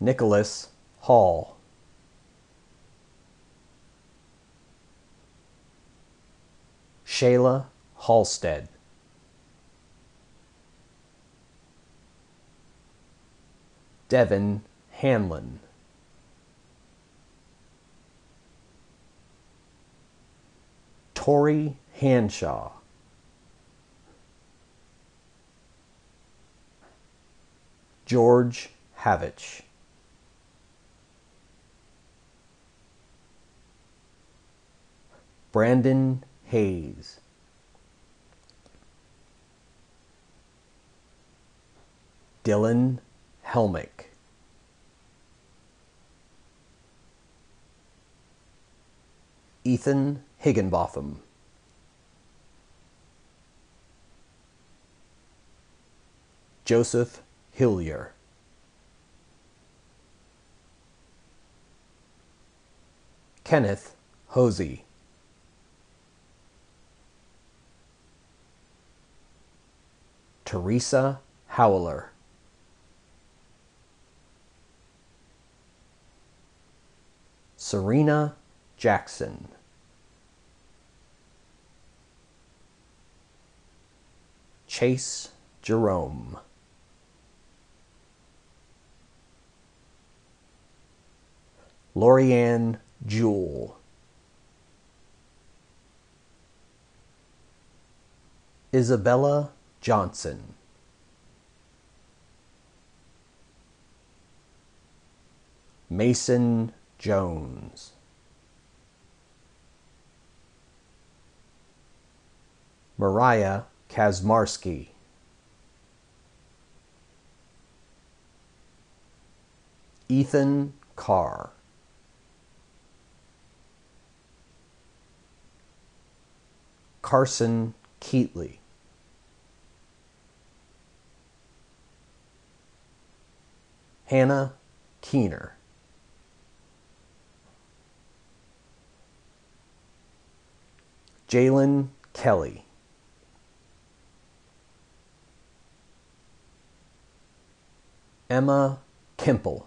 Nicholas Hall. Shayla Halstead. Devin Hanlon. Tori Hanshaw. George Havich. Brandon Hayes. Dylan Helmick. Ethan Higginbotham. Joseph Hillier. Kenneth Hosey. Teresa Howler. Serena Jackson. Chase Jerome. Lorianne Jewell. Isabella Johnson. Mason Jones. Mariah Kazmarski. Ethan Carr. Carson Keatley. Hannah Keener. Jalen Kelly. Emma Kimple.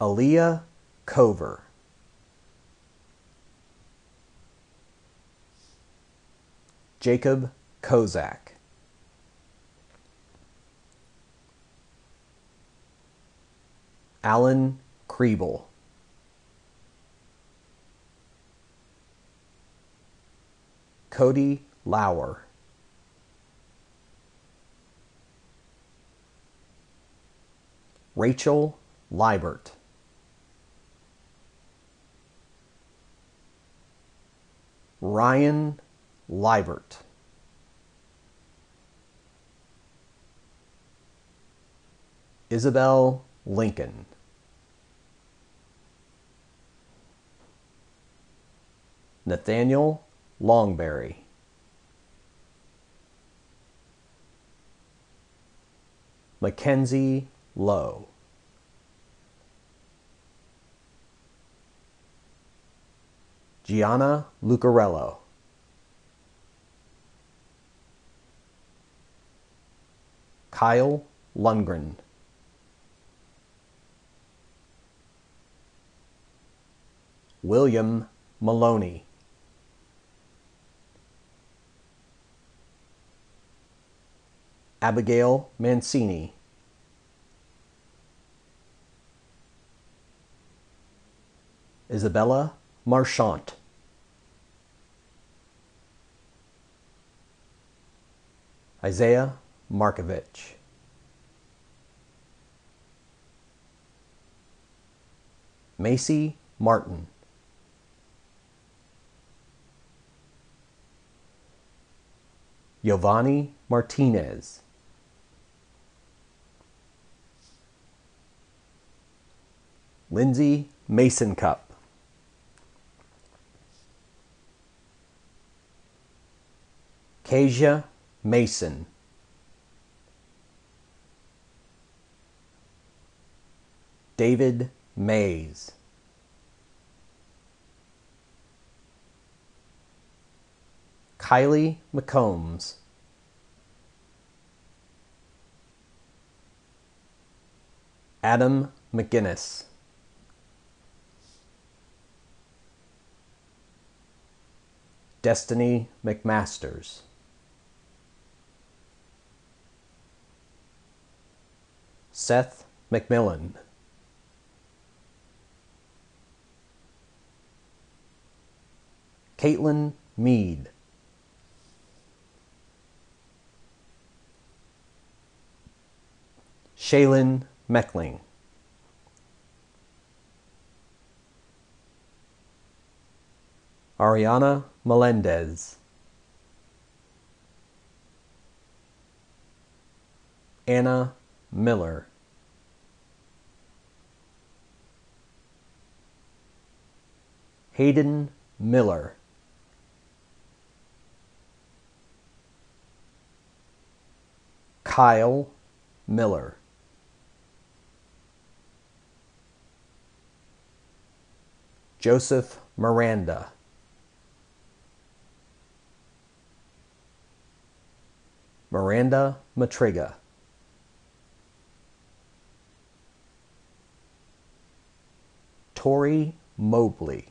Aaliyah Cover. Jacob Kozak. Alan Kriebel. Cody Lauer. Rachel Liebert. Ryan Liebert. Isabel Lincoln. Nathaniel Longberry. Mackenzie Lowe. Gianna Lucarello. Kyle Lundgren. William Maloney. Abigail Mancini. Isabella Marchant. Isaiah Markovich. Macy Martin. Giovanni Martinez. Lindsay Mason Cup. Kasia Mason. David Mays. Kylie McCombs. Adam McGinnis. Destiny McMasters. Seth McMillan. Caitlin Mead. Shaylin Meckling. Ariana Melendez. Anna Miller. Hayden Miller. Kyle Miller. Joseph Miranda. Miranda Matriga. Tori Mobley.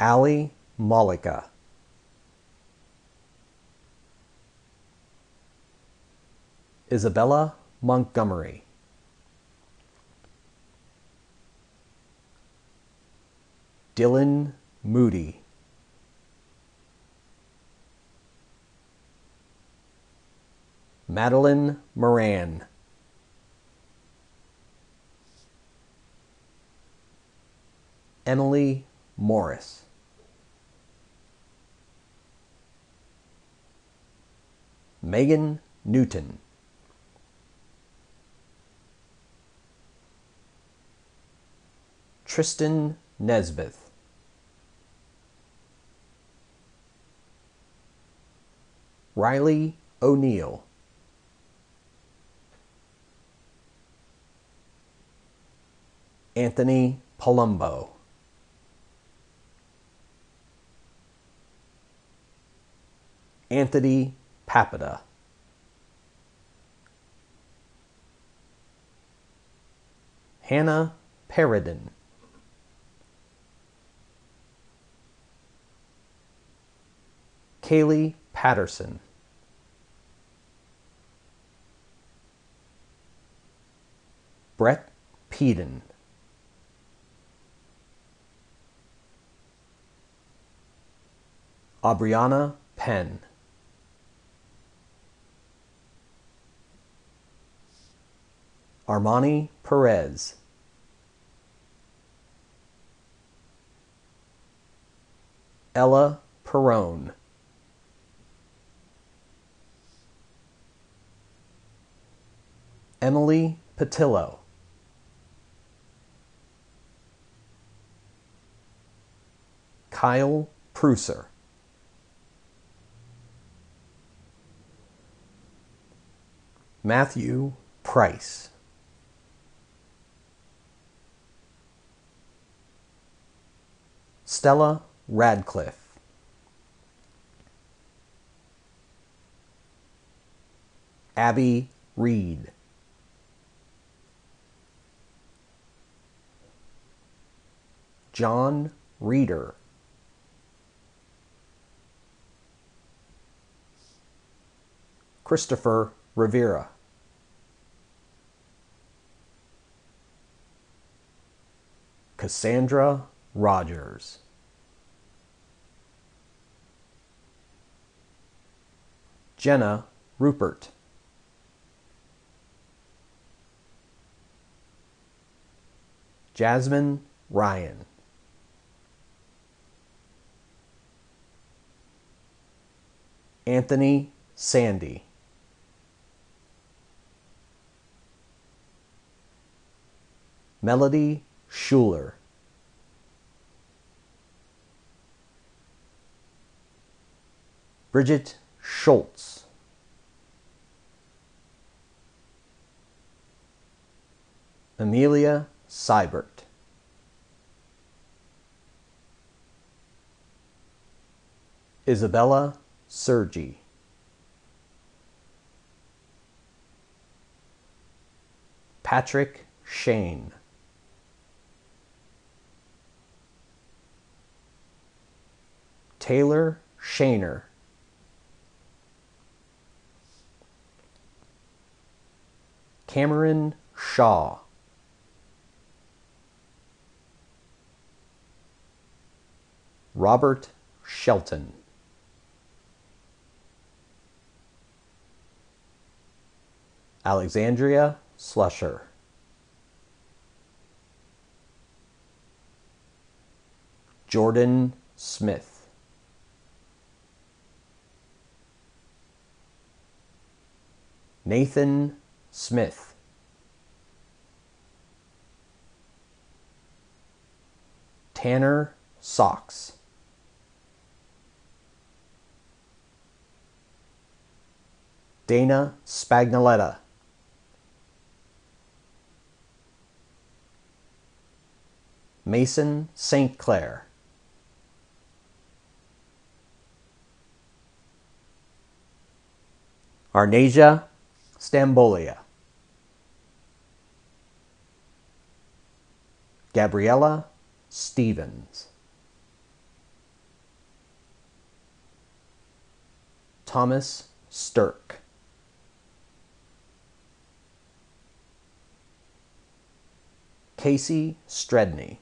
Ali Malika. Isabella Montgomery. Dylan Moody. Madeline Moran. Emily Morris. Megan Newton. Tristan Nesbeth. Riley O'Neill. Anthony Palumbo. Anthony Papita. Hannah Paradin. Kaylee Patterson. Brett Peden. Aubriana Penn. Armani Perez. Ella Perone. Emily Patillo. Kyle Pruser. Matthew Price. Stella Radcliffe. Abby Reed. John Reeder. Christopher Rivera. Cassandra Rogers. Jenna Rupert. Jasmine Ryan. Anthony Sandy. Melody Schuler. Bridget Schultz. Amelia Seibert. Isabella Sergi. Patrick Shane. Taylor Shaner. Cameron Shaw. Robert Shelton. Alexandria Slusher. Jordan Smith. Nathan Smith. Tanner Socks. Dana Spagnoletta. Mason St. Clair. Arnasia Stambolia. Gabriella Stevens. Thomas Stirk. Casey Stredney.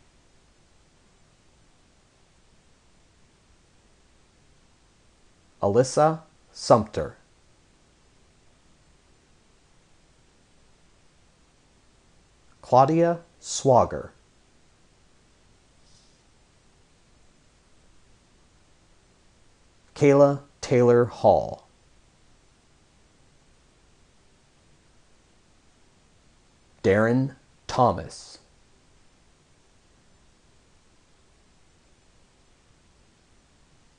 Alyssa Sumter. Claudia Swager. Kayla Taylor Hall. Darren Thomas.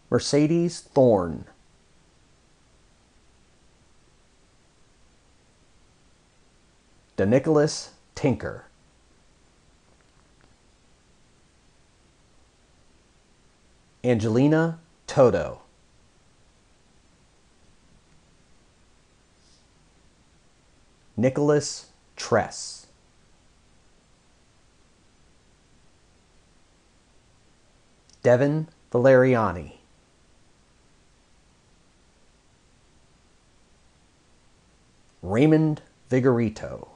Mercedes Thorne. DeNicholas Tinker. Angelina Toto. Nicholas Tress. Devin Valeriani. Raymond Vigorito.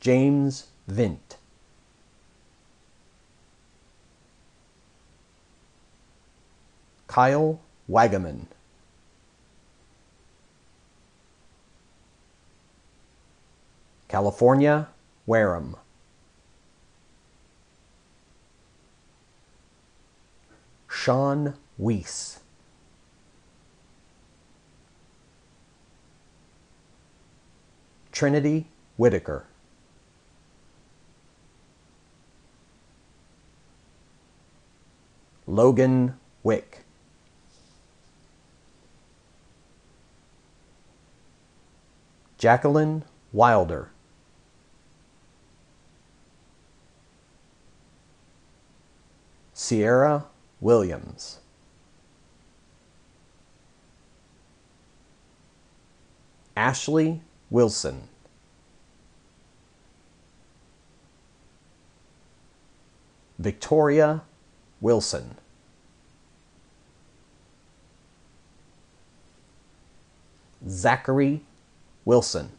James Vint. Kyle Wagaman. California Wareham. Sean Weiss. Trinity Whitaker. Logan Wick. Jacqueline Wilder. Sierra Williams. Ashley Wilson. Victoria Wilson. Zachary Wilson.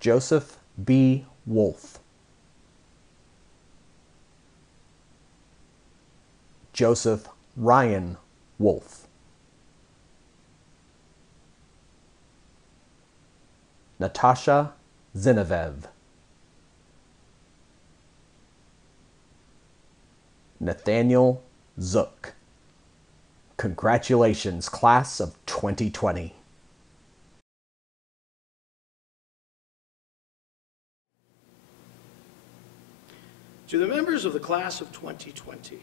Joseph B. Wolf. Joseph Ryan Wolf. Natasha Zinevev. Nathaniel Zook. Congratulations, class of 2020. To the members of the class of 2020,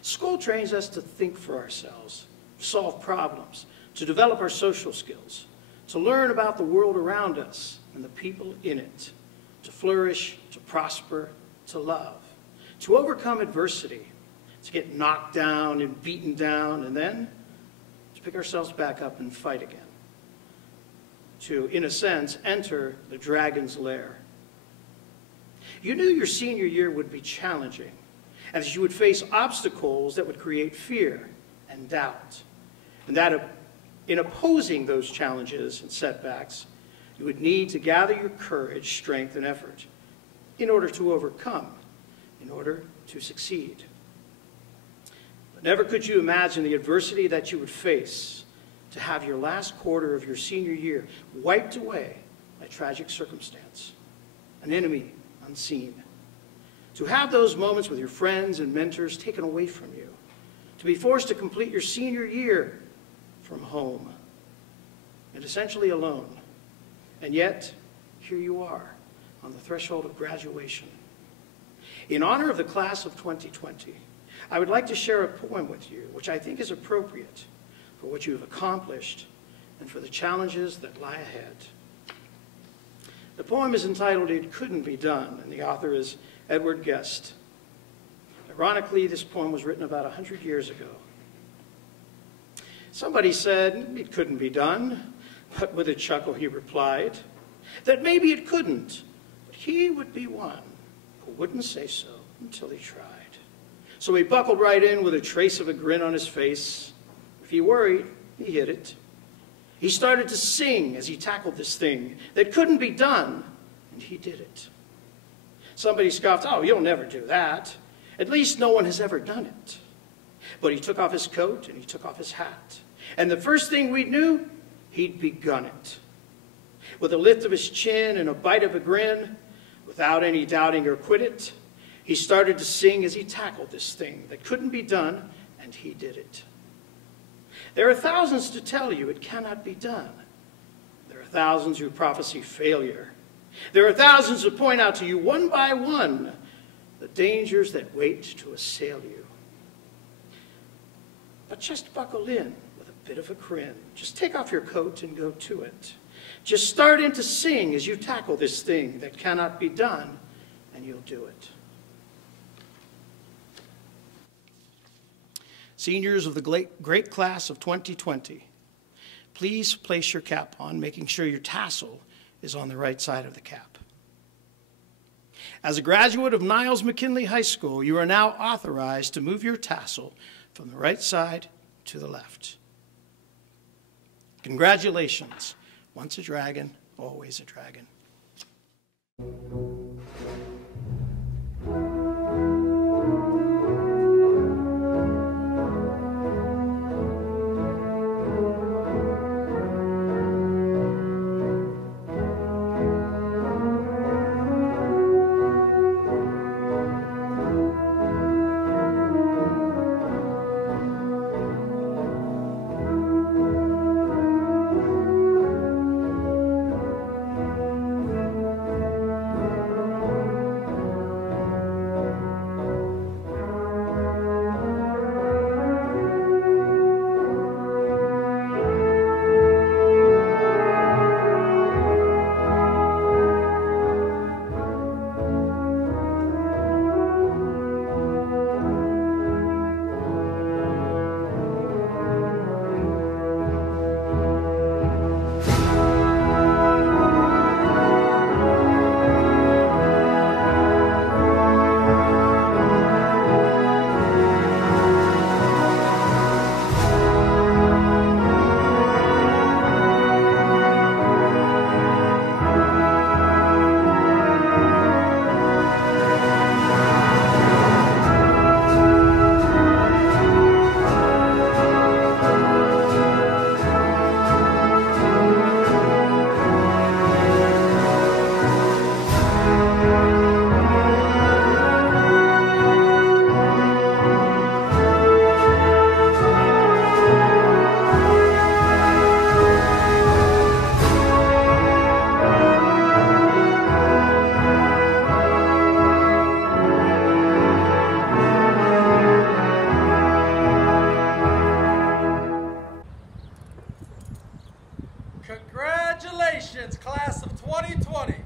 school trains us to think for ourselves, to solve problems, to develop our social skills, to learn about the world around us and the people in it, to flourish, to prosper, to love, to overcome adversity, to get knocked down and beaten down, and then to pick ourselves back up and fight again. To, in a sense, enter the dragon's lair. You knew your senior year would be challenging, and that you would face obstacles that would create fear and doubt, and that in opposing those challenges and setbacks, you would need to gather your courage, strength, and effort in order to overcome, in order to succeed. But never could you imagine the adversity that you would face to have your last quarter of your senior year wiped away by tragic circumstance, an enemy unseen. To have those moments with your friends and mentors taken away from you. To be forced to complete your senior year from home and essentially alone. And yet, here you are on the threshold of graduation. In honor of the class of 2020, I would like to share a poem with you, which I think is appropriate for what you have accomplished and for the challenges that lie ahead. The poem is entitled, "It Couldn't Be Done," and the author is Edward Guest. Ironically, this poem was written about 100 years ago. Somebody said it couldn't be done, but with a chuckle he replied that maybe it couldn't, but he would be one who wouldn't say so until he tried. So he buckled right in with a trace of a grin on his face. If he worried, he hid it. He started to sing as he tackled this thing that couldn't be done, and he did it. Somebody scoffed, "Oh, you'll never do that. At least no one has ever done it." But he took off his coat and he took off his hat. And the first thing we knew, he'd begun it. With a lift of his chin and a bite of a grin, without any doubting or quit it, he started to sing as he tackled this thing that couldn't be done, and he did it. There are thousands to tell you it cannot be done. There are thousands who prophesy failure. There are thousands who point out to you one by one the dangers that wait to assail you. But just buckle in with a bit of a grin. Just take off your coat and go to it. Just start in to sing as you tackle this thing that cannot be done, and you'll do it. Seniors of the great class of 2020, please place your cap on, making sure your tassel is on the right side of the cap. As a graduate of Niles McKinley High School, you are now authorized to move your tassel from the right side to the left. Congratulations. Once a dragon, always a dragon. Congratulations, class of 2020.